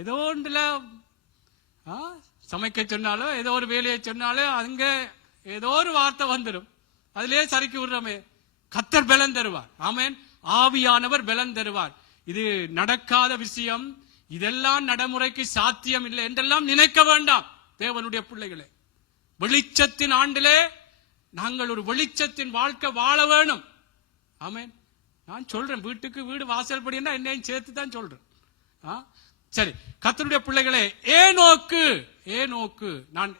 ஏதோ ஒன்றுல சமைக்க சொன்னாலோ ஏதோ ஒரு வேலையை சொன்னாலோ அங்க ஏதோ ஒரு வார்த்தை வந்துடும், அதுலயே சறுக்கி விடுறோமே. கர்த்தர் பலன் தருவார். ஆமென். ஆவியானவர் பலன் தருவார். இது நடக்காத விஷயம், இதெல்லாம் நடைமுறைக்கு சாத்தியம் இல்லை என்றெல்லாம் நினைக்க வேண்டாம் தேவனுடைய பிள்ளைகளே. வெளிச்சத்தின் ஆண்டிலே நாங்கள் ஒரு வெளிச்சத்தின் வாழ்க்கை வாழ வேணும். ஆமென். நான் சொல்றேன், வீட்டுக்கு வீடு வாசல் படினா என்னையும் சேர்த்து தான் சொல்றேன். சரி, கர்த்தருடைய பிள்ளைகளே, ஏனோக்கு நான்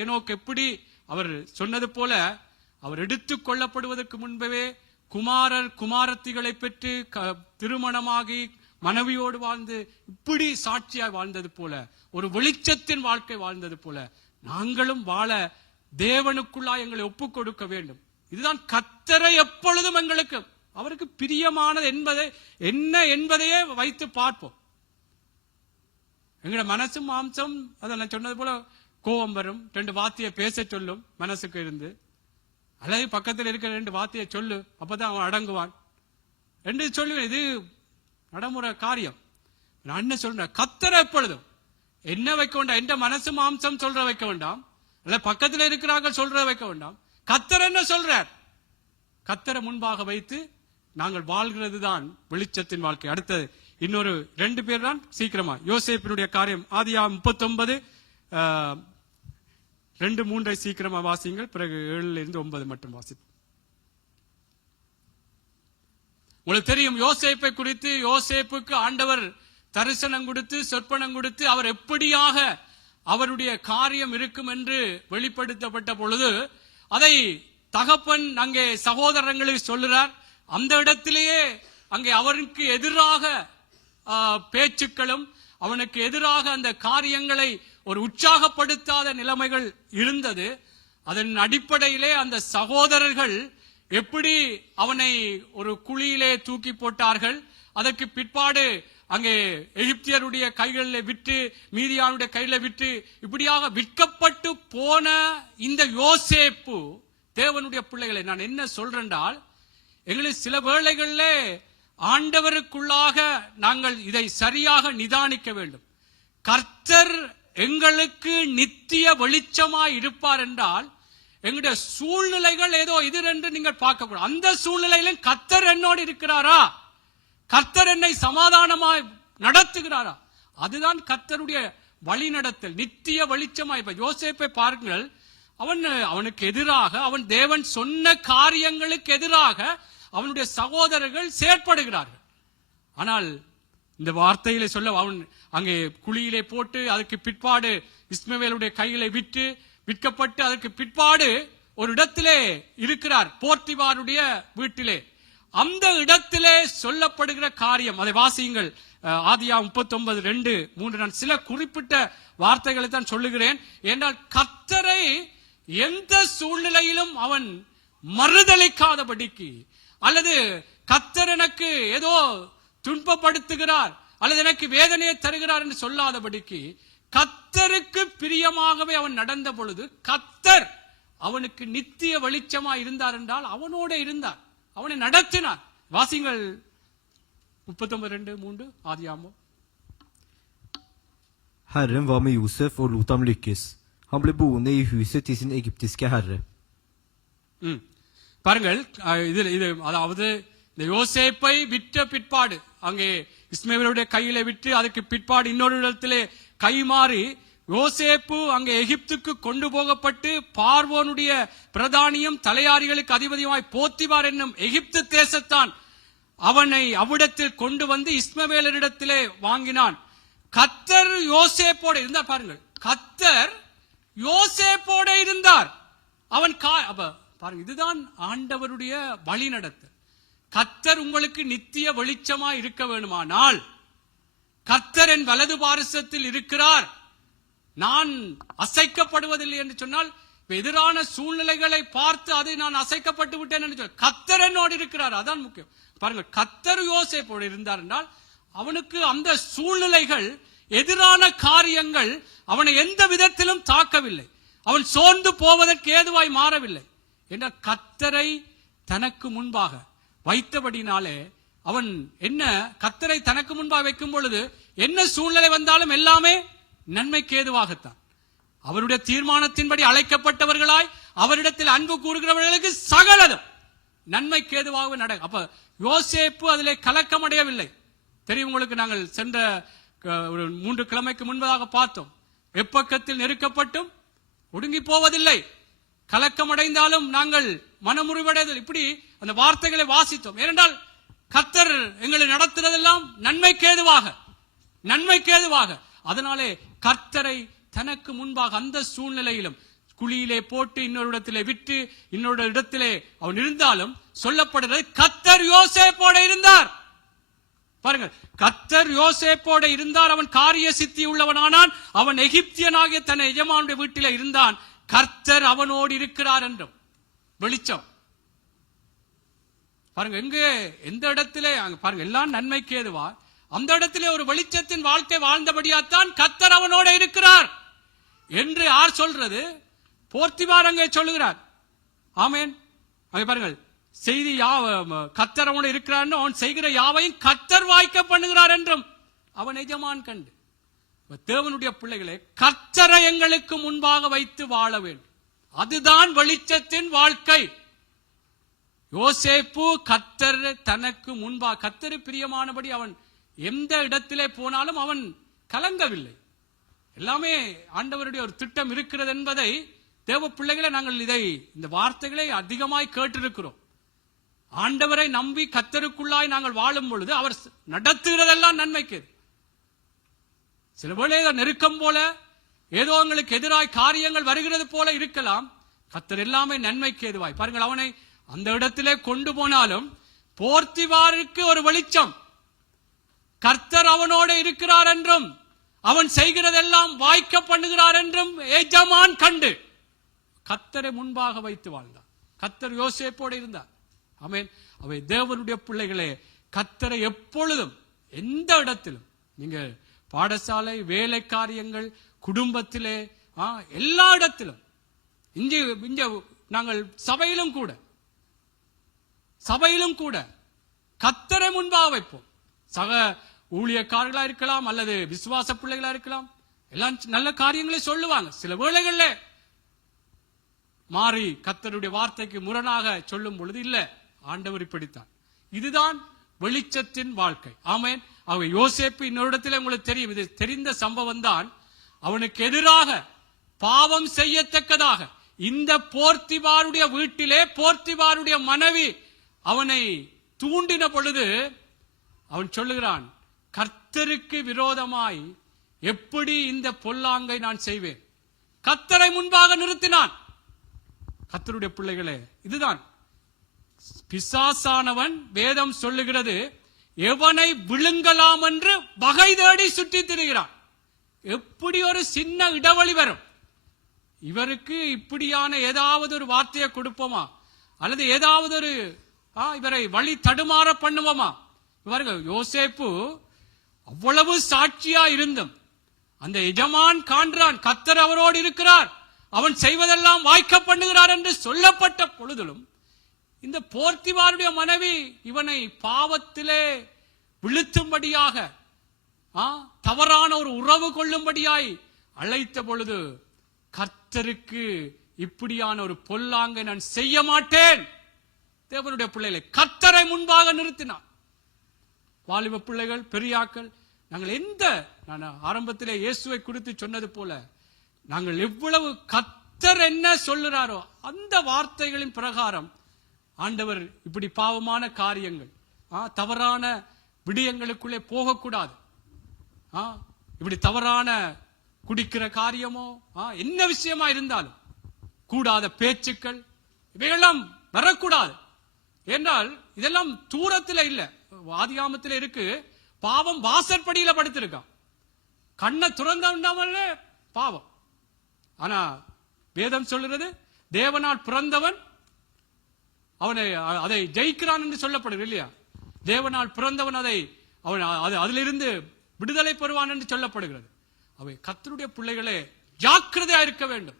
ஏனோக்கு எப்படி அவர் சொன்னது போல அவர் எடுத்துக் கொள்ளப்படுவதற்கு முன்பே குமாரத்திகளை பெற்று திருமணமாகி மனைவியோடு வாழ்ந்து இப்படி சாட்சியாய் வாழ்ந்தது போல, ஒரு வெளிச்சத்தின் வாழ்க்கை வாழ்ந்தது போல நாங்களும் வாழ தேவனுக்குள்ளா எங்களை ஒப்புக் கொடுக்க வேண்டும். இதுதான் கர்த்தரை எப்பொழுதும் எங்களுக்கு அவருக்கு பிரியமானது என்ன என்பதையே வைத்து பார்ப்போம். எங்களோட மனசு மாம்சம் அதை நான் சொன்னது போல கோபம் வரும், 2 வார்த்தையை பேச சொல்லும் மனசுக்கு இருந்து, அல்லது பக்கத்தில் இருக்கிற 2 வார்த்தையை சொல்லு, அப்பதான் அவன் அடங்குவான் என்று சொல்லுவேன். இது நடைமுறை காரியம். நான் என்ன சொல்றேன், கர்த்தரை எப்பொழுதும் என்ன வைக்க வேண்டாம், எந்த மனசு மாம்சம் சொல்ற வைக்க வேண்டாம், அல்ல பக்கத்தில் இருக்கிறார்கள் சொல்ற வைக்க வேண்டாம். கர்த்தர் என்ன சொல்றார், கர்த்தரை முன்பாக வைத்து நாங்கள் வாழ்கிறது தான் வெளிச்சத்தின் வாழ்க்கை. அடுத்தது இன்னொரு 2 பேர் தான் சீக்கிரமா. யோசேப்பினுடைய காரியம் ஆதியாகமம் 39 2-3 சீக்கிரமா வாசிங்கள், பிறகு 7-9 மட்டும் வாசிப்போம். உங்களுக்கு தெரியும் யோசேப்பை குறித்து. யோசேப்புக்கு ஆண்டவர் தரிசனம் கொடுத்து சொற்பனம் கொடுத்து அவர் எப்படியாக அவருடைய காரியம் இருக்கும் என்று வெளிப்படுத்தப்பட்ட பொழுது அதை தகப்பன் அங்கே சகோதரங்களுக்கு சொல்லுறார். அந்த இடத்திலேயே அங்கே அவருக்கு எதிராக பேச்சுக்களும் அவனுக்கு எதிராக அந்த காரியங்களை ஒரு உற்சாகப்படுத்தாத நிலைமைகள் இருந்தது. அதன் அடிப்படையிலே அந்த சகோதரர்கள் எப்படி அவனை ஒரு குழியிலே தூக்கி போட்டார்கள். அதற்கு பிற்பாடு அங்கே எகிப்தியருடைய கைகளில் விட்டு மீதியானுடைய கையில விட்டு இப்படியாக விற்கப்பட்டு போன இந்த யோசேப்பு தேவனுடைய பிள்ளைகளை நான் என்ன சொல்றேன்டால், எங்களுக்கு சில வேளைகளில் ஆண்டவருக்குள்ளாக நாங்கள் இதை சரியாக நிதானிக்க வேண்டும். கர்த்தர் எங்களுக்கு நித்திய வெளிச்சமாய் இருப்பார் என்றால் எங்களுடைய சூழ்நிலைகள் ஏதோ இது என்று நீங்கள் பார்க்க கூடாது. அந்த சூழ்நிலையிலும் கர்த்தர் என்னோடு இருக்கிறாரா, கர்த்தர் என்னை சமாதானமாய் நடத்துகிறாரா, அதுதான் கர்த்தருடைய வழி நடத்தல், நித்திய வெளிச்சமாய். இப்ப யோசேப்பை பாருங்கள், அவனுக்கு எதிராக அவன் தேவன் சொன்ன காரியங்களுக்கு எதிராக அவனுடைய சகோதரர்கள் செயற்படுகிறார்கள். ஆனால் இந்த வார்த்தையிலே சொல்ல அவன் அங்கே குழியிலே போட்டு அதற்கு பிற்பாடு இஸ்மவேலுடைய கையிலே விற்கப்பட்டு அதற்கு பிற்பாடு ஒரு இடத்திலே இருக்கிறார், போர்த்திபாருடைய வீட்டிலே. அந்த இடத்திலே சொல்லப்படுகிற காரியம் அதை வாசியுங்கள். ஆதியாகமம் 39:2-3 நான் சில குறிப்பிட்ட வார்த்தைகளை தான் சொல்லுகிறேன். என்றால் கர்த்தரை எந்த சூழ்நிலையிலும் அவன் மறுதலிக்காதபடிக்கு, அல்லது கர்த்தர் எனக்கு ஏதோ துன்பப்படுத்துகிறார் அல்லது எனக்கு வேதனையை தருகிறார் என்று சொல்லாதபடிக்கு கர்த்தருக்கு பிரியமாகவே அவன் நடந்த பொழுது கர்த்தர் அவனுக்கு நித்திய வெளிச்சமா இருந்தார் என்றால் அவனோட இருந்தார், அவனை நடத்தினார். வாசிங்கள் 39:2-3 ஆதியாகமம். Herren var med Josef og lot ham lykkes. Han ble boende i huset til sin egyptiske herre. பாருங்கள், இது அதாவது இந்த யோசேப்பை விற்ற பிற்பாடு அங்கே இஸ்மவேலுடைய கையில விட்டு அதுக்கு பிற்பாடு இன்னொரு இடத்திலே கைமாறி யோசேப்பு அங்கே எகிப்துக்கு கொண்டு போகப்பட்டு பார்வோனுடைய பிரதானியும் தலையாரிகளுக்கு அதிபதியுமாய் போத்திபார் என்னும் எகிப்து தேசத்தான் அவனை அவ்விடத்தில் கொண்டு வந்து இஸ்மவேலரிடத்திலே வாங்கினான். கர்த்தர் யோசேப்போட இருந்தார். பாருங்கள், கர்த்தர் யோசேப்போட இருந்தார். அவன் பாருங்க, இதுதான் ஆண்டவருடைய வழி நடத்தல். கர்த்தர் உங்களுக்கு நித்திய வெளிச்சமாய் இருக்க வேண்டுமானால் கர்த்தர் என் வலது பாரிசத்தில் இருக்கிறார், நான் அசைக்கப்படுவதில்லை என்று சொன்னால் எதிரான சூழ்நிலைகளை பார்த்து அதை நான் அசைக்கப்பட்டு விட்டேன் என்று சொல், கர்த்தர் என்னோடு இருக்கிறார், அதான் முக்கியம். பாருங்க, கர்த்தர் யோசேப்போடு இருந்தார் என்றால் அவனுக்கு அந்த சூழ்நிலைகள் எதிரான காரியங்கள் அவனை எந்த விதத்திலும் தாக்கவில்லை, அவன் சோர்ந்து போவதற்கு ஏதுவாய் மாறவில்லை. என்ற கர்த்தரை தனக்கு முன்பாக வைத்தபடினாலே அவன் என்ன கர்த்தரை தனக்கு முன்பாக வைக்கும் பொழுது என்ன சூழ்நிலை வந்தாலும் எல்லாமே நன்மைக்கு ஏதுவாகத்தான். அவருடைய தீர்மானத்தின்படி அழைக்கப்பட்டவர்களாய் அவரிடத்தில் அன்பு கூறுகிறவர்களுக்கு சகலதும் நன்மைக்கு ஏதுவாக நடக்கும். அப்ப யோசேப்பு அதிலே கலக்கமடையவில்லை. தெரியும் உங்களுக்கு, நாங்கள் சென்ற ஒரு 3 கிழமைக்கு முன்பதாக பார்த்தோம். எப்பக்கத்தில் நெருக்கப்பட்டும் ஒடுங்கி போவதில்லை, கலக்கமடைந்தாலும் நாங்கள் மனமுறிவடைதல், இப்படி அந்த வார்த்தைகளை வாசித்தோம். ஏனென்றால் கர்த்தர் எங்களை நடத்துறதெல்லாம் நன்மைக்கு ஏதுவாக. அதனாலே கர்த்தரை தனக்கு முன்பாக அந்த சூழ்நிலையிலும் குழியிலே போட்டு இன்னொரு இடத்திலே விட்டு இன்னொரு இடத்திலே அவன் இருந்தாலும் சொல்லப்படுகிறது கர்த்தர் யோசேப்போட இருந்தார். பாருங்கள், கர்த்தர் யோசேப்போட இருந்தார். அவன் காரிய சித்தி உள்ளவனானான். அவன் எகிப்தியனாகிய தன் எஜமானுடைய வீட்டிலே இருந்தான். கர்த்தர் அவனோடு இருக்கிறார் என்றும் வெளிச்சம். பாருங்க, எங்கே எந்த இடத்திலே பாருங்க, எல்லாம் நன்மைக்கு ஏதுவா அந்த இடத்திலே ஒரு வெளிச்சத்தின் வாழ்க்கை வாழ்ந்தபடியாத்தான் கர்த்தர் அவனோட இருக்கிறார் என்று யார் சொல்றது? போர்த்திபார் அங்கே சொல்லுகிறார். ஆமேன். அங்கே பாருங்கள், செய்தி கர்த்தர் அவனோட இருக்கிறார், அவன் செய்கிற யாவையும் கர்த்தர் வாய்க்க பண்ணுகிறார் என்றும் அவன் எஜமான் கண்டு. தேவனுடைய பிள்ளைகளே, கர்த்தரை எங்களுக்கு முன்பாக வைத்து வாழ வேண்டும். அதுதான் வெளிச்சத்தின் வாழ்க்கை. யோசேப்பு கர்த்தர் தனக்கு முன்பாக, கர்த்தர் பிரியமானபடி அவன் எந்த இடத்திலே போனாலும் அவன் கலங்கவில்லை. எல்லாமே ஆண்டவருடைய ஒரு திட்டம் இருக்கிறது என்பதை தேவ பிள்ளைகளை நாங்கள் இந்த வார்த்தைகளை அதிகமாய் கேட்டிருக்கிறோம். ஆண்டவரை நம்பி கர்த்தருக்குள்ளாய் நாங்கள் வாழும் பொழுது அவர் நடத்துகிறதெல்லாம் நன்மைக்கு. சில வேளை நெருக்கம் போல ஏதோ எங்களுக்கு எதிராய் காரியங்கள் வருகிறது போல இருக்கலாம். கர்த்தர் எல்லாமே நன்மைக்கு ஏதுவாய். பாருங்கள், அவனை அந்த இடத்திலே கொண்டு போனாலும் போர்த்திபாருக்கு ஒரு வெளிச்சம், கர்த்தர் அவனோட இருக்கிறார் என்றும் அவன் செய்கிறதெல்லாம் வாய்க்க பண்ணுகிறார் என்றும் எஜமான் கண்டு கர்த்தரை முன்பாக வைத்து வாழ்ந்தார். கர்த்தர் யோசேப்போடு இருந்தார். ஆமென். அவை தேவனுடைய பிள்ளைகளே, கர்த்தரை எப்பொழுதும் எந்த இடத்திலும், நீங்க பாடசாலை, வேலை காரியங்கள், குடும்பத்திலே, எல்லா இடத்திலும், இங்க நாங்கள் சபையிலும் கூட கர்த்தரை முன்பாக வைப்போம். சக ஊழியக்காரர்களா இருக்கலாம் அல்லது விசுவாச பிள்ளைகளா இருக்கலாம், எல்லாம் நல்ல காரியங்களை சொல்லுவாங்க. சில வேளைகள்ல மாறி கர்த்தருடைய வார்த்தைக்கு முரணாக சொல்லும் பொழுது இல்ல, ஆண்டவர் இப்படித்தான். இதுதான் வெளிச்சத்தின் வாழ்க்கை. ஆமென். அவன் யோசேப்பு இன்னொரு இடத்துல உங்களுக்கு தெரியும், இது தெரிந்த சம்பவம் தான். அவனுக்கு எதிராக பாவம் செய்யத்தக்கதாக இந்த போர்த்திபாருடைய வீட்டிலே போர்த்திபாருடைய மனைவி அவனை தூண்டின பொழுது அவன் சொல்லுகிறான், கர்த்தருக்கு விரோதமாய் எப்படி இந்த பொல்லாங்கை நான் செய்வேன். கர்த்தரை முன்பாக நிறுத்தினான். கர்த்தருடைய பிள்ளைகளே, இதுதான் பிசாசானவன், வேதம் சொல்லுகிறது, எவனை விழுங்கலாம் என்று வகை தேடி சுற்றி திரிகிறான். எப்படி ஒரு சின்ன இடைவெளி வரும், இவருக்கு இப்படியான ஏதாவது ஒரு வார்த்தையை கொடுப்போமா அல்லது ஏதாவது ஒரு இவரை வழி தடுமாற பண்ணுவோமா? இவர்கள் யோசேப்பு அவ்வளவு சாட்சியா இருந்தும் அந்த எஜமான் காண்றான், கர்த்தர் அவரோடு இருக்கிறார், அவன் செய்வதெல்லாம் வாய்க்க பண்ணுகிறார் என்று சொல்லப்பட்ட பொழுதிலும் இந்த போர்த்திபாருடைய மனைவி இவனை பாவத்திலே விழுத்தும்படியாக, தவறான ஒரு உறவு கொள்ளும்படியாய் அழைத்த பொழுது, கர்த்தருக்கு இப்படியான ஒரு பொல்லாங்கை நான் செய்ய மாட்டேன். தேவனுடைய பிள்ளைகளை கர்த்தரை முன்பாக நிறுத்தினான். வாலிப பிள்ளைகள், பெரியாக்கள், நாங்கள் நான் ஆரம்பத்திலே இயேசுவை குறித்து சொன்னது போல, நாங்கள் எவ்வளவு கர்த்தர் என்ன சொல்லுறாரோ அந்த வார்த்தைகளின் பிரகாரம் ஆண்டவர் இப்படி பாவமான காரியங்கள், தவறான விடயங்களுக்குள்ளே போகக்கூடாது. இப்படி தவறான குடிக்கிற காரியமோ என்ன விஷயமா இருந்தாலும் கூடாத பேச்சுக்கள் இவையெல்லாம் வரக்கூடாது. என்றால் இதெல்லாம் தூரத்தில் இல்ல, ஆதியாமத்தில் இருக்கு. பாவம் வாசற்படியில படுத்திருக்கான், கண்ணை துறந்தாமலே பாவம். ஆனா வேதம் சொல்லுறது, தேவனால் பிறந்தவன் அவனை அதை ஜெயிக்கிறான் என்று சொல்லப்படுது இல்லையா? தேவனால் பிறந்தவன் அதிலிருந்து விடுதலை பெறுவான் என்று சொல்லப்படுகிறது. அவை கர்த்தருடைய பிள்ளைகளே, ஜாக்கிரதையா இருக்க வேண்டும்.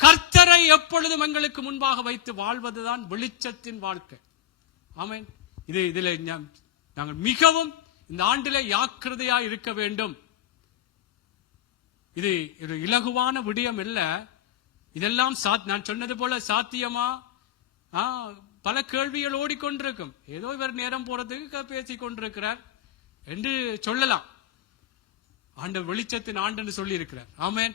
கர்த்தரை எப்பொழுதும் எங்களுக்கு முன்பாக வைத்து வாழ்வதுதான் வெளிச்சத்தின் வாழ்க்கை. ஆமென். இதுல நாங்கள் மிகவும் இந்த ஆண்டிலே ஜாக்கிரதையா இருக்க வேண்டும். இது ஒரு இலகுவான விடயம் இல்ல. இதெல்லாம் நான் சொன்னது போல சாத்தியமா? பல கேள்விகள் ஓடிக்கொண்டிருக்கும். ஏதோ இவர் நேரம் போறதுக்கு பேசிக் கொண்டிருக்கிறார் என்று சொல்லலாம். ஆண்டவர் வெளிச்சத்தின் ஆண்டு சொல்லி இருக்கிறார். ஆமென்.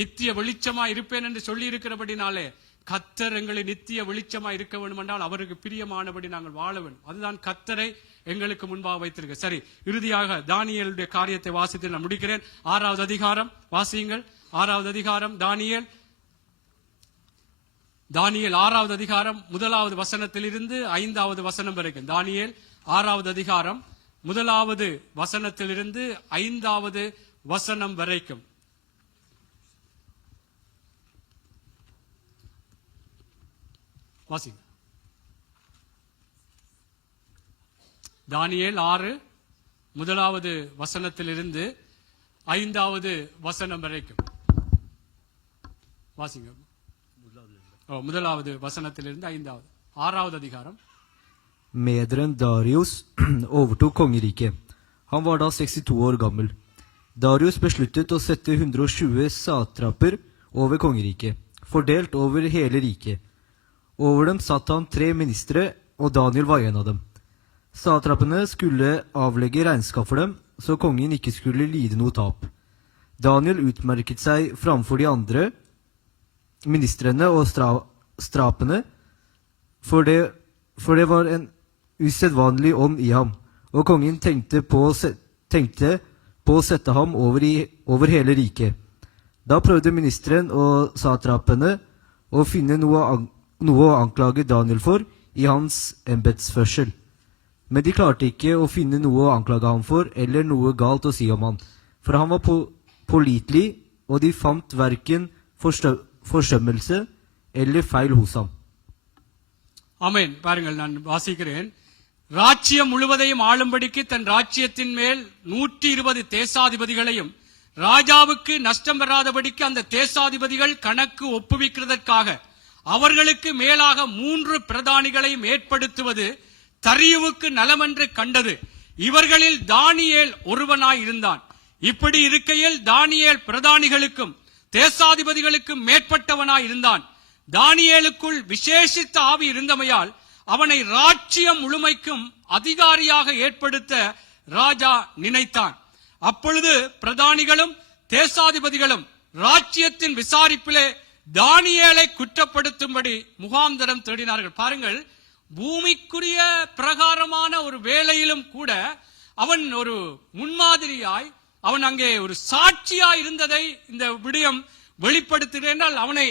நித்திய வெளிச்சமா இருப்பேன் என்று சொல்லி இருக்கிறபடினாலே கர்த்தர் எங்களை நித்திய வெளிச்சமா இருக்க வேண்டும் என்றால் அவருக்கு பிரியமானபடி நாங்கள் வாழ வேண்டும். அதுதான் கர்த்தரை எங்களுக்கு முன்பாக வைத்திருக்க. சரி, இறுதியாக தானியேலுடைய காரியத்தை வாசித்து நான் முடிக்கிறேன். 6வது அதிகாரம் வாசியுங்கள். 6வது அதிகாரம் தானியேல் 6வது அதிகாரம் 1வது வசனத்திலிருந்து 5வது வசனம் வரைக்கும். தானியேல் 6வது அதிகாரம் 1வது வசனத்திலிருந்து 5வது வசனம் வரைக்கும். வாசிங்க. தானியேல் 6 1வது வசனத்திலிருந்து 5வது வசனம் வரைக்கும் வாசிங்க. 1வது வசனத்திலிருந்து 5வது 6வது அதிகாரம். Mederen Darius overtok kongeriket. Han var da 62 år gammel. Darius besluttet å sette 120 satraper over kongeriket, fordelt over hele riket. Over dem satt han 3 ministre, og Daniel var en av dem. Satrapene skulle avlegge regnskap for dem, så kongen ikke skulle lide noe tap. Daniel utmerket seg framfor de andre ministrene og strapene, for det var en usedvanlig ånd i ham, og kongen tenkte på å sette ham over hele riket. Da prøvde ministeren og satrapene å finne noe å anklage Daniel for i hans embetsførsel. Men de klarte ikke å finne noe å anklage ham for, eller noe galt å si om han. For han var pålitelig, og de fant hverken forsømmelse eller feil hos ham. ஆமென். பாருங்கள், நான் வாசிக்கிறேன். ராஜ்யம் முழுவதையும் ஆளும்படிக்கு தன் ராஜ்யத்தின் மேல் 120 தேசாதிபதிகளையும் ராஜாவுக்கு நஷ்டம் வராதபடிக்கு அந்த தேசாதிபதிகள் கணக்கு ஒப்புவிக்கிறதற்காக அவர்களுக்கு மேலாக 3 பிரதானிகளையும் ஏற்படுத்துவது தரியுவுக்கு நலமென்று கண்டது. இவர்களில் தானியேல் ஒருவனாய் இருந்தான். இப்படி இருக்கையில் தானியேல் பிரதானிகளுக்கும் தேசாதிபதிகளுக்கும் மேற்பட்டவனாய் இருந்தான். தானியேலுக்குள் விசேஷித்த ஆவி இருந்தமையால் அவனை ராஜ்யம் முழுமைக்கும் அதிகாரியாக ஏற்படுத்த ராஜா நினைத்தான். அப்பொழுது பிரதானிகளும் தேசாதிபதிகளும் ராஜ்யத்தின் விசாரிப்பிலே தானியேலை குற்றப்படுத்தும்படி முகாந்தரம் தேடினார்கள். பாருங்கள், பூமிக்குரிய பிரகாரமான ஒரு வேலையிலும் கூட அவன் ஒரு முன்மாதிரியாய், அவன் அங்கே ஒரு சாட்சியாய் இருந்ததை இந்த விடயம் வெளிப்படுத்துகிறேன். அவனை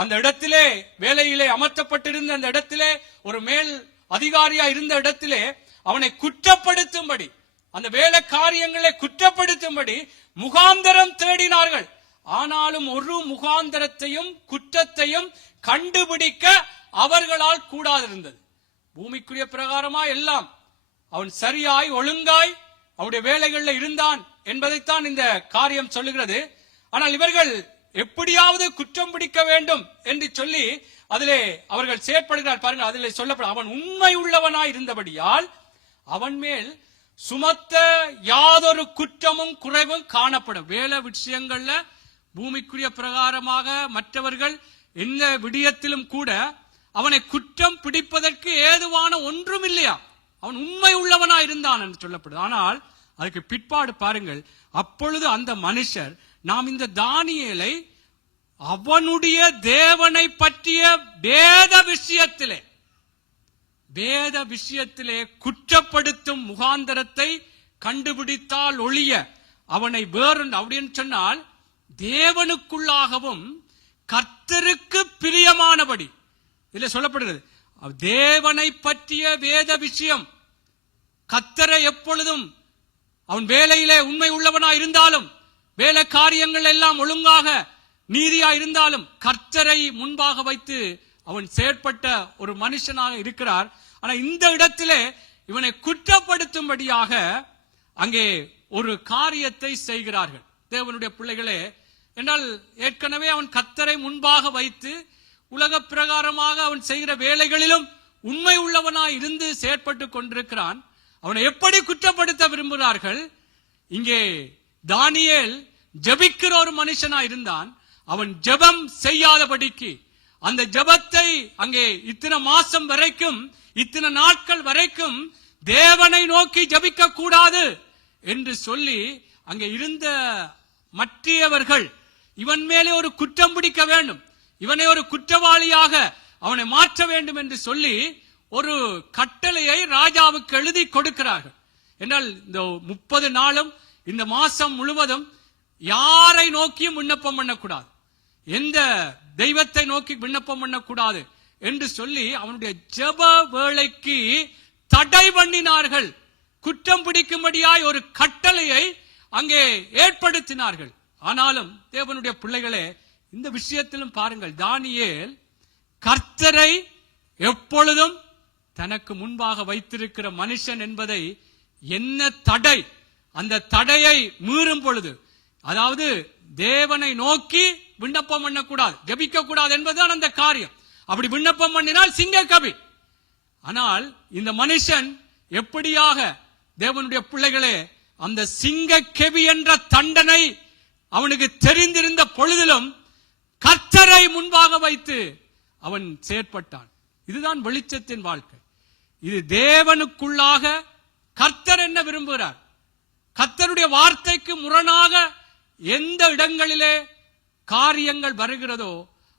அந்த இடத்திலே, வேலையிலே அமர்த்தப்பட்டிருந்த அந்த இடத்திலே, ஒரு மேல் அதிகாரியா இருந்த இடத்திலே அவனை குற்றப்படுத்தும்படி, அந்த வேலை காரியங்களை குற்றப்படுத்தும்படி முகாந்தரம் தேடினார்கள். ஆனாலும் ஒரு முகாந்தரத்தையும் குற்றத்தையும் கண்டுபிடிக்க அவர்களால் கூடாதிருந்தது. பூமிக்குரிய பிரகாரமா எல்லாம் அவன் சரியாய் ஒழுங்காய் அவருடைய வேலைகளில் இருந்தான் என்பதைத்தான் இந்த காரியம் சொல்லுகிறது. ஆனால் இவர்கள் எப்படியாவது குற்றம் பிடிக்க வேண்டும் என்று சொல்லி அதிலே அவர்கள் செயற்படுகிறார். பாருங்கள், அதிலே சொல்லப்படும், அவன் உண்மை உள்ளவனாய் இருந்தபடியால் அவன் மேல் சுமத்த யாதொரு குற்றமும் குறைவும் காணப்படும். வேலை விஷயங்கள்ல பூமிக்குரிய பிரகாரமாக மற்றவர்கள் எந்த விடயத்திலும் கூட அவனை குற்றம் பிடிப்பதற்கு ஏதுவான ஒன்றும் இல்லையா. அவன் உண்மை உள்ளவனாய் இருந்தான் என்று சொல்லப்படுது. ஆனால் அதுக்கு பிற்பாடு பாருங்கள், அப்பொழுது அந்த மனுஷர், நாம் இந்த தானியேலை அவனுடைய தேவனை பற்றிய வேத விஷயத்திலே குற்றப்படுத்தும் முகாந்தரத்தை கண்டுபிடித்தால் ஒழிய அவனை வேறு, அப்படின்னு சொன்னால் தேவனுக்குள்ளாகவும் கர்த்தருக்கு பிரியமானபடி இதுல சொல்லப்படுகிறது. தேவனை பற்றிய வேத விஷயம், கர்த்தரை எப்பொழுதும் அவன் வேலையிலே உண்மை உள்ளவனா இருந்தாலும், வேலை காரியங்கள் எல்லாம் ஒழுங்காக நீதியா இருந்தாலும், கர்த்தரை முன்பாக வைத்து அவன் செயற்பட்ட ஒரு மனுஷனாக இருக்கிறார். ஆனா இந்த இடத்திலே இவனை குற்றப்படுத்தும்படியாக அங்கே ஒரு காரியத்தை செய்கிறார்கள் தேவனுடைய பிள்ளைகளே. என்றால் ஏற்கனவே அவன் கர்த்தரை முன்பாக வைத்து உலக பிரகாரமாக அவன் செய்கிற வேலைகளிலும் உண்மை உள்ளவனாய் இருந்து செயற்பட்டு கொண்டிருக்கிறான். அவனை எப்படி குற்றப்படுத்த விரும்புகிறார்கள்? இங்கே தானியேல் ஜெபிக்கிற ஒரு மனுஷனா இருந்தான். அவன் ஜெபம் செய்யாதபடிக்கு அந்த ஜெபத்தை அங்கே இத்தனை மாசம் வரைக்கும், இத்தனை நாட்கள் வரைக்கும் தேவனை நோக்கி ஜெபிக்க கூடாது என்று சொல்லி அங்கே இருந்த மற்றவர்கள் இவன் மேலே ஒரு குற்றம் பிடிக்க வேண்டும், இவனை ஒரு குற்றவாளியாக அவனை மாற்ற வேண்டும் என்று சொல்லி ஒரு கட்டளையை ராஜாவுக்கு எழுதி கொடுக்கிறார்கள். என்றால் இந்த 30 நாளும் இந்த மாசம் முழுவதும் யாரை நோக்கியும் விண்ணப்பம் பண்ணக்கூடாது, எந்த தெய்வத்தை நோக்கி விண்ணப்பம் பண்ணக்கூடாது என்று சொல்லி அவனுடைய ஜெப வேளைக்கு தடை பண்ணினார்கள். குற்றம் பிடிக்கும்படியாய் ஒரு கட்டளையை அங்கே ஏற்படுத்தினார்கள். ஆனாலும் தேவனுடைய பிள்ளைகளே, இந்த விஷயத்திலும் பாருங்கள், தானியேல் கர்த்தரை எப்பொழுதும் தனக்கு முன்பாக வைத்திருக்கிற மனுஷன் என்பதை என்ன தடை, அந்த தடையை மீறும் பொழுது, அதாவது தேவனை நோக்கி விண்ணப்பம் பண்ணக்கூடாது, ஜெபிக்க கூடாது என்பதுதான் அந்த காரியம். அப்படி விண்ணப்பம் பண்ணினால் சிங்க கவி. ஆனால் இந்த மனுஷன் எப்படியாக தேவனுடைய பிள்ளைகளே அந்த சிங்க கெவி என்ற தண்டனை அவனுக்கு தெரிந்திருந்த பொழுதிலும் கர்த்தரை முன்பாக வைத்து அவன் செயற்பட்டான். இதுதான் வெளிச்சத்தின் வாழ்க்கை. இது தேவனுக்குள்ளாக கர்த்தர் என்ன விரும்புகிறார்? கர்த்தருடைய வார்த்தைக்கு முரணாக எந்த இடங்களிலே காரியங்கள் வருகிறதோ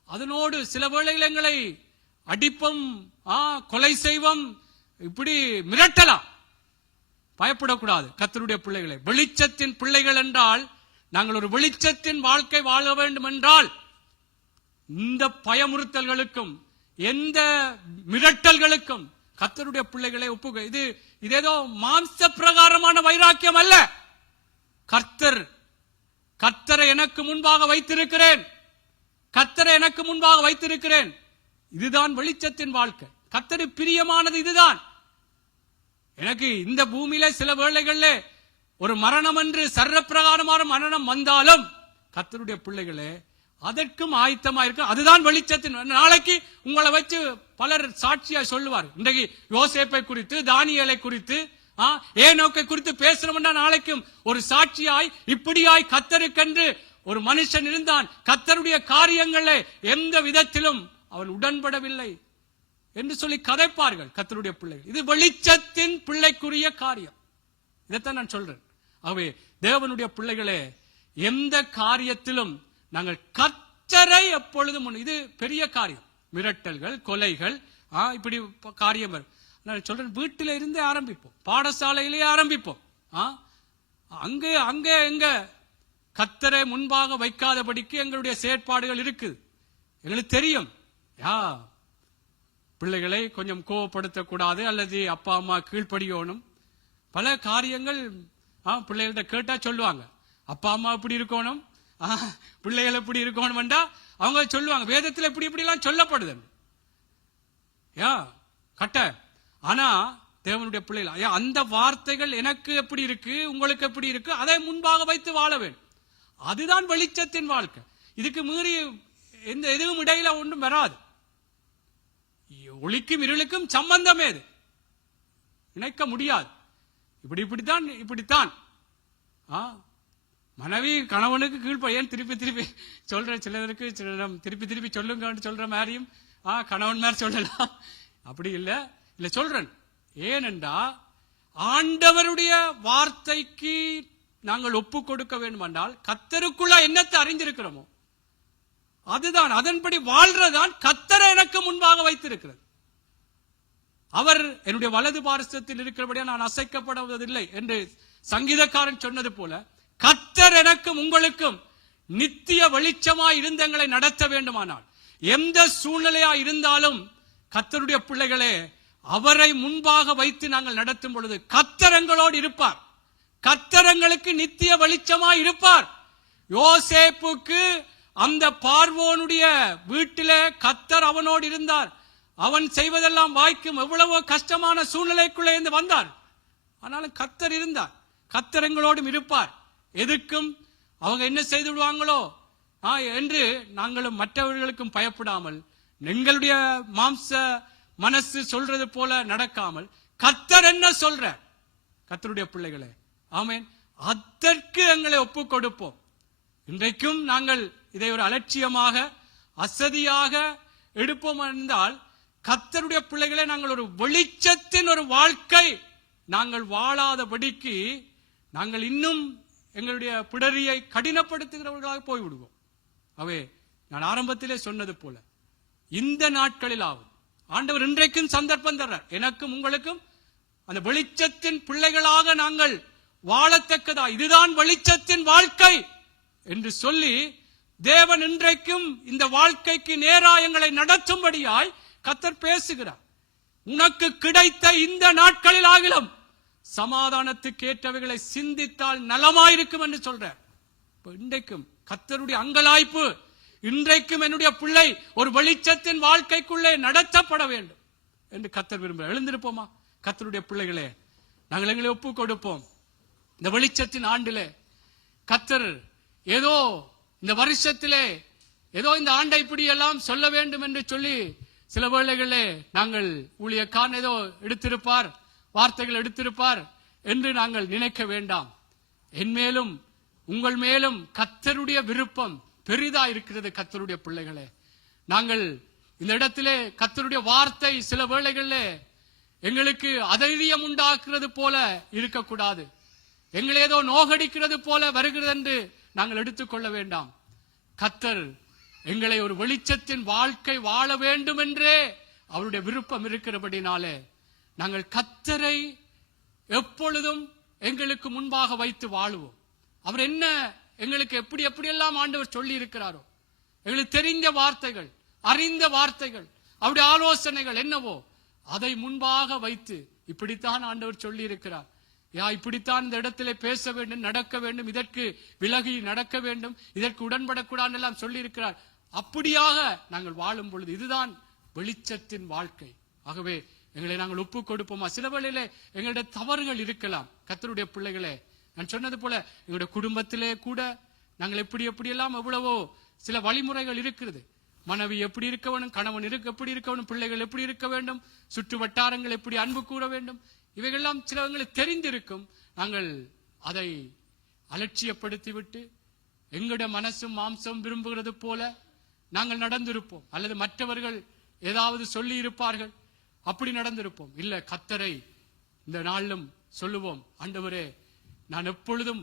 அதனோடு சில வேளைகளை அடிப்பம், கொலை செய்வோம், இப்படி மிரட்டலாம். பயப்படக்கூடாது கர்த்தருடைய பிள்ளைகளை. வெளிச்சத்தின் பிள்ளைகள் என்றால் நாங்கள் ஒரு வெளிச்சத்தின் வாழ்க்கை வாழ வேண்டும் என்றால் இந்த பயமுறுத்தல்களுக்கும் எந்த மிரட்டல்களுக்கும் கர்த்தருடைய பிள்ளைகளை ஒப்புக. இது ஏதோ மாம்ச பிரகாரமான வைராக்கியம் அல்ல. கர்த்தரை எனக்கு முன்பாக வைத்திருக்கிறேன், கர்த்தரை எனக்கு முன்பாக வைத்திருக்கிறேன். இதுதான் வெளிச்சத்தின் வாழ்க்கை. கர்த்தரு பிரியமானது இதுதான். எனக்கு இந்த பூமியில சில வேளைகள்ல ஒரு மரணம் என்று சர்வப்பிரகாரமான மரணம் வந்தாலும் கர்த்தருடைய பிள்ளைகளே அதற்கும் ஆயத்தமா இருக்கு. அதுதான் வெளிச்சத்தின். நாளைக்கு உங்களை வச்சு பலர் சாட்சியா சொல்லுவார். இன்றைக்கு யோசேப்பை குறித்து, தானியேலை குறித்து, ஏனோக்கை குறித்து பேசுறோம்னா நாளைக்கும் ஒரு சாட்சியாய் இப்படியாய் கர்த்தருக்கென்று ஒரு மனுஷன் இருந்தான், கர்த்தருடைய காரியங்களை எந்த விதத்திலும் அவன் உடன்படவில்லை என்று சொல்லி கதைப்பார்கள் கர்த்தருடைய பிள்ளைகள். இது வெளிச்சத்தின் பிள்ளைக்குரிய காரியம். இதைத்தான் நான் சொல்றேன். ஆகவே தேவனுடைய பிள்ளைகளே, எந்த காரியத்திலும் நாங்கள் கர்த்தரை எப்பொழுதும், இது பெரிய காரியம், மிரட்டல்கள், கொலைகள், இப்படி காரியம் வரும். நான் சொல்றேன், வீட்டில இருந்தே ஆரம்பிப்போம், பாடசாலையிலே ஆரம்பிப்போம். அங்கே எங்க கர்த்தரை முன்பாக வைக்காதபடிக்கு எங்களுடைய செயற்பாடுகள் இருக்குது. எங்களுக்கு தெரியும், பிள்ளைகளை கொஞ்சம் கோவப்படுத்தக்கூடாது, அல்லது அப்பா அம்மா கீழ்ப்படியணும். பல காரியங்கள் பிள்ளைகள்ட்ட கேட்டா சொல்லுவாங்க, அப்பா அம்மா இப்படி இருக்கணும், பிள்ளைகள் எப்படி இருக்கணும், அவங்க சொல்லுவாங்க. வேதத்தில் இப்படி இப்படி எல்லாம் சொல்லப்படுது கட்ட. ஆனா தேவனுடைய பிள்ளைகள் அந்த வார்த்தைகள் எனக்கு எப்படி இருக்கு, உங்களுக்கு எப்படி இருக்கு, அதை முன்பாக வைத்து வாழ வேண்டும். அதுதான் வெளிச்சத்தின் வாழ்க்கை. இதுக்கு மீறி எந்த எதுவும் இடையில ஒன்றும் வராது. ஒளிக்கும் இருளுக்கும் சம்பந்தமே இது, இணைக்க முடியாது. இப்படித்தான் மனைவி கணவனுக்கு கீழ்ப்படியேன் திருப்பி திருப்பி சொல்ற, சிலருக்கு திருப்பி சொல்லுங்க சொல்ற மாதிரியும் கணவன் மாதிரி சொல்லலாம். அப்படி இல்ல சொல்றேன். ஏனென்றா ஆண்டவருடைய வார்த்தைக்கு நாங்கள் ஒப்பு கொடுக்க வேண்டும் என்றால் கர்த்தருக்குள்ள என்னத்தை அறிந்திருக்கிறோமோ அதுதான், அதன்படி வாழ்றதுதான் கர்த்தரை எனக்கு முன்பாக வைத்திருக்கிறது. அவர் என்னுடைய வலது பாரசத்தில் இருக்கிறபடியா நான் அசைக்கப்படுவதில்லை என்று சங்கீதக்காரன் சொன்னது போல, கர்த்தர் எனக்கும் உங்களுக்கும் நித்திய வெளிச்சமாய் இருந்தங்களை நடத்த வேண்டுமானால், எந்த சூழ்நிலையா இருந்தாலும் கர்த்தருடைய பிள்ளைகளே, அவரை முன்பாக வைத்து நாங்கள் நடத்தும் பொழுது கர்த்தர் எங்களோடு இருப்பார். கர்த்தர் எங்களுக்கு நித்திய வெளிச்சமாய் இருப்பார். யோசேப்புக்கு அந்த பார்வோனுடைய வீட்டிலே கர்த்தர் அவனோடு இருந்தார். அவன் செய்வதெல்லாம் வாய்க்கும். எவ்வளவோ கஷ்டமான சூழ்நிலைக்குள்ளே இருந்து வந்தார். ஆனாலும் கர்த்தர் இருந்தார். கர்த்தர் எங்களோடும் இருப்பார். எதுக்கும் அவங்க என்ன செய்து விடுவாங்களோ என்று நாங்களும் மற்றவர்களுக்கும் பயப்படாமல், எங்களுடைய மனசு சொல்றது போல நடக்காமல் கர்த்தர் என்ன சொல்ற கர்த்தருடைய பிள்ளைகளே, ஆமென், அதற்கு எங்களை ஒப்பு கொடுப்போம். இன்றைக்கும் நாங்கள் இதை ஒரு அலட்சியமாக அசதியாக எடுப்போம் என்றால், கர்த்தருடைய பிள்ளைகளே, நாங்கள் ஒரு வெளிச்சத்தின் ஒரு வாழ்க்கை நாங்கள் வாழாதபடிக்கு நாங்கள் இன்னும் எங்களுடைய பிடரியை கடினப்படுத்துகிறவர்களாக போய்விடுவோம். அவே நான் ஆரம்பத்திலே சொன்னது போல இந்த நாட்களிலாவது ஆண்டவர் இன்றைக்கும் சந்தர்ப்பம் தர்றார். எனக்கும் உங்களுக்கும் அந்த வெளிச்சத்தின் பிள்ளைகளாக நாங்கள் வாழத்தக்கதா, இதுதான் வெளிச்சத்தின் வாழ்க்கை என்று சொல்லி தேவன் இன்றைக்கும் இந்த வாழ்க்கைக்கு நேரா எங்களை நடத்தும்படியாய் கர்த்தர் பேசுகிறார். உனக்கு கிடைத்த இந்த நாட்களில் ஆகிலும் சமாதானத்துக்கு ஏற்றவைகளை சிந்தித்தால் நலமாயிருக்கும் என்று சொல்ற. இன்றைக்கும் கர்த்தருடைய அங்கலாய்ப்பு, இன்றைக்கும் என்னுடைய பிள்ளை ஒரு வெளிச்சத்தின் வாழ்க்கைக்குள்ளே நடத்தப்பட வேண்டும் என்று கர்த்தர் விரும்புகிறார். எழுந்திருப்போமா கர்த்தருடைய பிள்ளைகளே, நாங்கள் எங்களை ஒப்பு கொடுப்போம். இந்த வெளிச்சத்தின் ஆண்டிலே கர்த்தர் ஏதோ இந்த வருஷத்திலே ஏதோ இந்த ஆண்டை இப்படி எல்லாம் சொல்ல வேண்டும் என்று சொல்லி சில வேளைகளே நாங்கள் ஊழியக்காரன் ஏதோ எடுத்திருப்பார், வார்த்தைகள் எடுத்திருப்பார் என்று நாங்கள் நினைக்க வேண்டாம். என் மேலும் உங்கள் மேலும் கர்த்தருடைய விருப்பம் பெரிதா இருக்கிறது. கர்த்தருடைய பிள்ளைகளே, நாங்கள் இந்த இடத்திலே கர்த்தருடைய வார்த்தை சில வேளைகளிலே எங்களுக்கு அதைரியம் உண்டாக்குறது போல இருக்கக்கூடாது, எங்களை ஏதோ நோகடிக்கிறது போல வருகிறது என்று நாங்கள் எடுத்துக்கொள்ள வேண்டாம். கர்த்தர் எங்களை ஒரு வெளிச்சத்தின் வாழ்க்கை வாழ வேண்டும் என்றே அவருடைய விருப்பம் இருக்கிறபடினாலே நாங்கள் கர்த்தரை எப்பொழுதும் எங்களுக்கு முன்பாக வைத்து வாழுவோம். அவர் என்ன எங்களுக்கு எப்படி எப்படியெல்லாம் ஆண்டவர் சொல்லி இருக்கிறாரோ, எங்களுக்கு தெரிந்த வார்த்தைகள், அறிந்த வார்த்தைகள், அவருடைய ஆலோசனைகள் என்னவோ அதை முன்பாக வைத்து இப்படித்தான் ஆண்டவர் சொல்லி இருக்கிறார், இப்படித்தான் இந்த இடத்திலே பேச வேண்டும், நடக்க வேண்டும், இதற்கு விலகி நடக்க வேண்டும், இதற்கு உடன்படக்கூடாது எல்லாம் சொல்லி இருக்கிறார். அப்படியாக நாங்கள் வாழும் பொழுது இதுதான் வெளிச்சத்தின் வாழ்க்கை. ஆகவே எங்களை நாங்கள் ஒப்பு கொடுப்போமா? சில வேளையிலே எங்களுடைய தவறுகள் இருக்கலாம். கர்த்தருடைய பிள்ளைகளே, நான் சொன்னது போல எங்களுடைய குடும்பத்திலே கூட நாங்கள் எப்படியெல்லாம் எவ்வளவோ சில வழிமுறைகள் இருக்கிறது. மனைவி எப்படி இருக்க வேண்டும், கணவன் எப்படி இருக்க வேண்டும், பிள்ளைகள் எப்படி இருக்க வேண்டும், சுற்று வட்டாரங்கள் எப்படி அன்பு கூற வேண்டும், இவைகள்லாம் சிலவங்களுக்கு தெரிந்திருக்கும். நாங்கள் அதை அலட்சியப்படுத்திவிட்டு எங்களுடைய மனசும் மாம்சம் விரும்புகிறது போல நாங்கள் நடந்திருப்போம். அல்லது மற்றவர்கள் ஏதாவது சொல்லி இருப்பார்கள், அப்படி நடந்திருப்போம். இல்ல, கர்த்தரை இந்த நாளிலும் சொல்லுவோம், ஆண்டவரே, நான் எப்பொழுதும்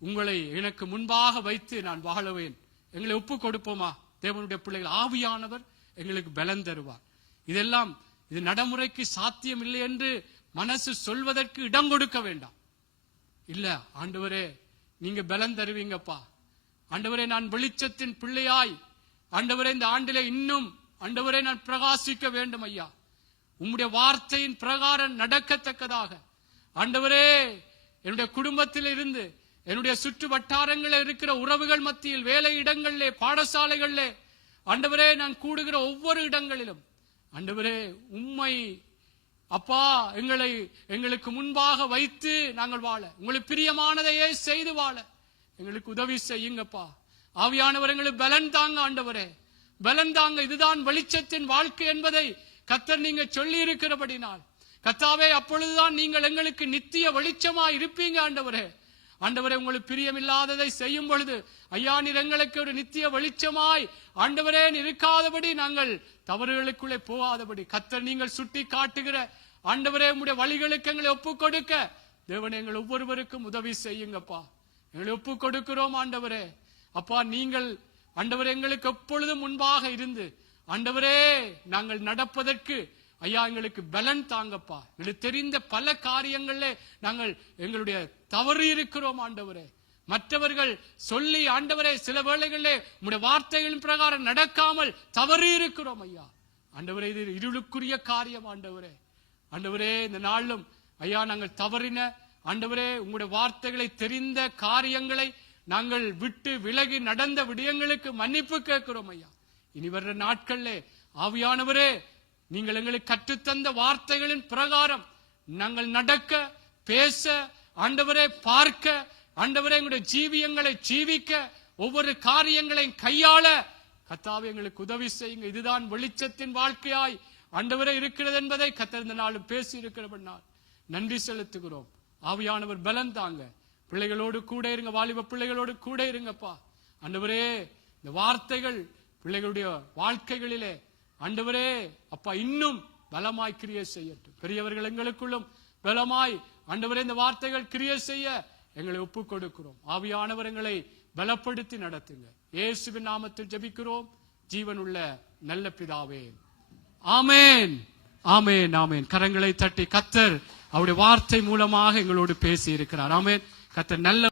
உங்களை எனக்கு முன்பாக வைத்து நான் வாழவேன். எங்களை ஒப்பு கொடுப்போமா? தேவனுடைய பிள்ளைகள், ஆவியானவர் எங்களுக்கு பலன் தருவார். இதெல்லாம் இது நடைமுறைக்கு சாத்தியம் இல்லை என்று மனசு சொல்வதற்கு இடம் கொடுக்க வேண்டாம். இல்ல, ஆண்டவரே நீங்க பலன் தருவீங்கப்பா, ஆண்டவரே நான் வெளிச்சத்தின் பிள்ளையாய், ஆண்டவரே இந்த ஆண்டிலே இன்னும் ஆண்டவரே நான் பிரகாசிக்க வேண்டும் ஐயா, உம்முடைய வார்த்தையின் பிரகாரம் நடக்கத்தக்கதாக ஆண்டவரே என்னுடைய குடும்பத்தில் இருந்து என்னுடைய சுற்று வட்டாரங்களில் இருக்கிற உறவுகள் மத்தியில், வேலை இடங்களிலே, பாடசாலைகளிலே, ஆண்டவரே நான் கூடுகிற ஒவ்வொரு இடங்களிலும் ஆண்டவரே உம்மை அப்பா எங்களுக்கு முன்பாக வைத்து நாங்கள் வாழ, உங்களுக்கு பிரியமானதையே செய்து வாழ எங்களுக்கு உதவி செய்யுங்கப்பா. ஆவியானவர் எங்களுக்கு பலன் தாங்க, ஆண்டவரே பலன் தாங்க. இதுதான் வெளிச்சத்தின் வாழ்க்கை என்பதை கர்த்தர் நீங்க சொல்லி இருக்கிறபடினால் கர்த்தாவே, அப்பொழுதுதான் நீங்கள் எங்களுக்கு நித்திய வெளிச்சமாய் இருப்பீங்க ஆண்டவரே. ஆண்டவரே, உங்களுக்கு பிரியமில்லாததை செய்யும் பொழுது ஐயா, நீர் எங்களுக்கு ஒரு நித்திய வெளிச்சமாய் ஆண்டவரே இருக்காதபடி, நாங்கள் தவறுகளுக்குள்ளே போகாதபடி கர்த்தர் நீங்கள் சுட்டி காட்டுகிற ஆண்டவரே உம்முடைய வழிகளுக்கு எங்களை ஒப்பு கொடுக்க தேவனே எங்கள் ஒவ்வொருவருக்கும் உதவி செய்யுங்கப்பா. எங்களை ஒப்பு கொடுக்கிறோம் ஆண்டவரே. அப்பா, நீங்கள் ஆண்டவரே எங்களுக்கு எப்பொழுதும் முன்பாக இருந்து ஆண்டவரே நாங்கள் நடப்பதற்கு ஐயா எங்களுக்கு பலன் தாங்கப்பா. எங்களுக்கு தெரிந்த பல காரியங்கள்ல நாங்கள் எங்களுடைய தவறு இருக்கிறோம் ஆண்டவரே. மற்றவர்கள் சொல்லி ஆண்டவரே சில வேளைகளிலே உம்முடைய வார்த்தைகளின் பிரகாரம் நடக்காமல் தவறு இருக்கிறோம் ஐயா. ஆண்டவரே, இது இருளுக்குரிய காரியம் ஆண்டவரே. ஆண்டவரே, இந்த நாளிலும் ஐயா நாங்கள் தவறின ஆண்டவரே உங்களுடைய வார்த்தைகளை தெரிந்த காரியங்களை நாங்கள் விட்டு விலகி நடந்த விடயங்களுக்கு மன்னிப்பு கேட்கிறோம் ஐயா. இனி வர்ற நாட்களிலே ஆவியானவரே, நீங்கள் எங்களுக்கு கற்றுத்தந்த வார்த்தைகளின் பிரகாரம் நாங்கள் நடக்க, பேச, ஆண்டவரே பார்க்க, ஆண்டவரே எங்களுடைய ஜீவியங்களை ஜீவிக்க, ஒவ்வொரு காரியங்களையும் கையாள கர்த்தாவே எங்களுக்கு உதவி செய்யுங்க. இதுதான் வெளிச்சத்தின் வாழ்க்கையாய் ஆண்டவரே இருக்கிறது என்பதை கர்த்தர் இந்த நாளும் பேசி இருக்கிறபடினால் நன்றி செலுத்துகிறோம். ஆவியானவர் பலன் தாங்க. பிள்ளைகளோடு கூட இருங்க, வாலிப பிள்ளைகளோடு கூட இருங்கப்பா. ஆண்டவரே இந்த வார்த்தைகள் பிள்ளைகளுடைய வாழ்க்கைகளிலே ஆண்டவரே அப்பா இன்னும் பலமாய் கிரியை செய்யட்டும். பெரியவர்கள் எங்களுக்குள்ளும் பலமாய் ஆண்டவரே இந்த வார்த்தைகள் கிரியை செய்ய எங்களை ஒப்புக் கொடுக்கிறோம். ஆவியானவர் எங்களை பலப்படுத்தி நடத்துங்க. இயேசுவின் நாமத்தில் ஜெபிக்கிறோம் ஜீவனுள்ள நல்ல பிதாவே. ஆமென், ஆமென், ஆமென். கரங்களை தட்டி கர்த்தர் அவருடைய வார்த்தை மூலமாக எங்களோடு பேசி இருக்கிறார். ஆமென். கர்த்தர் நல்ல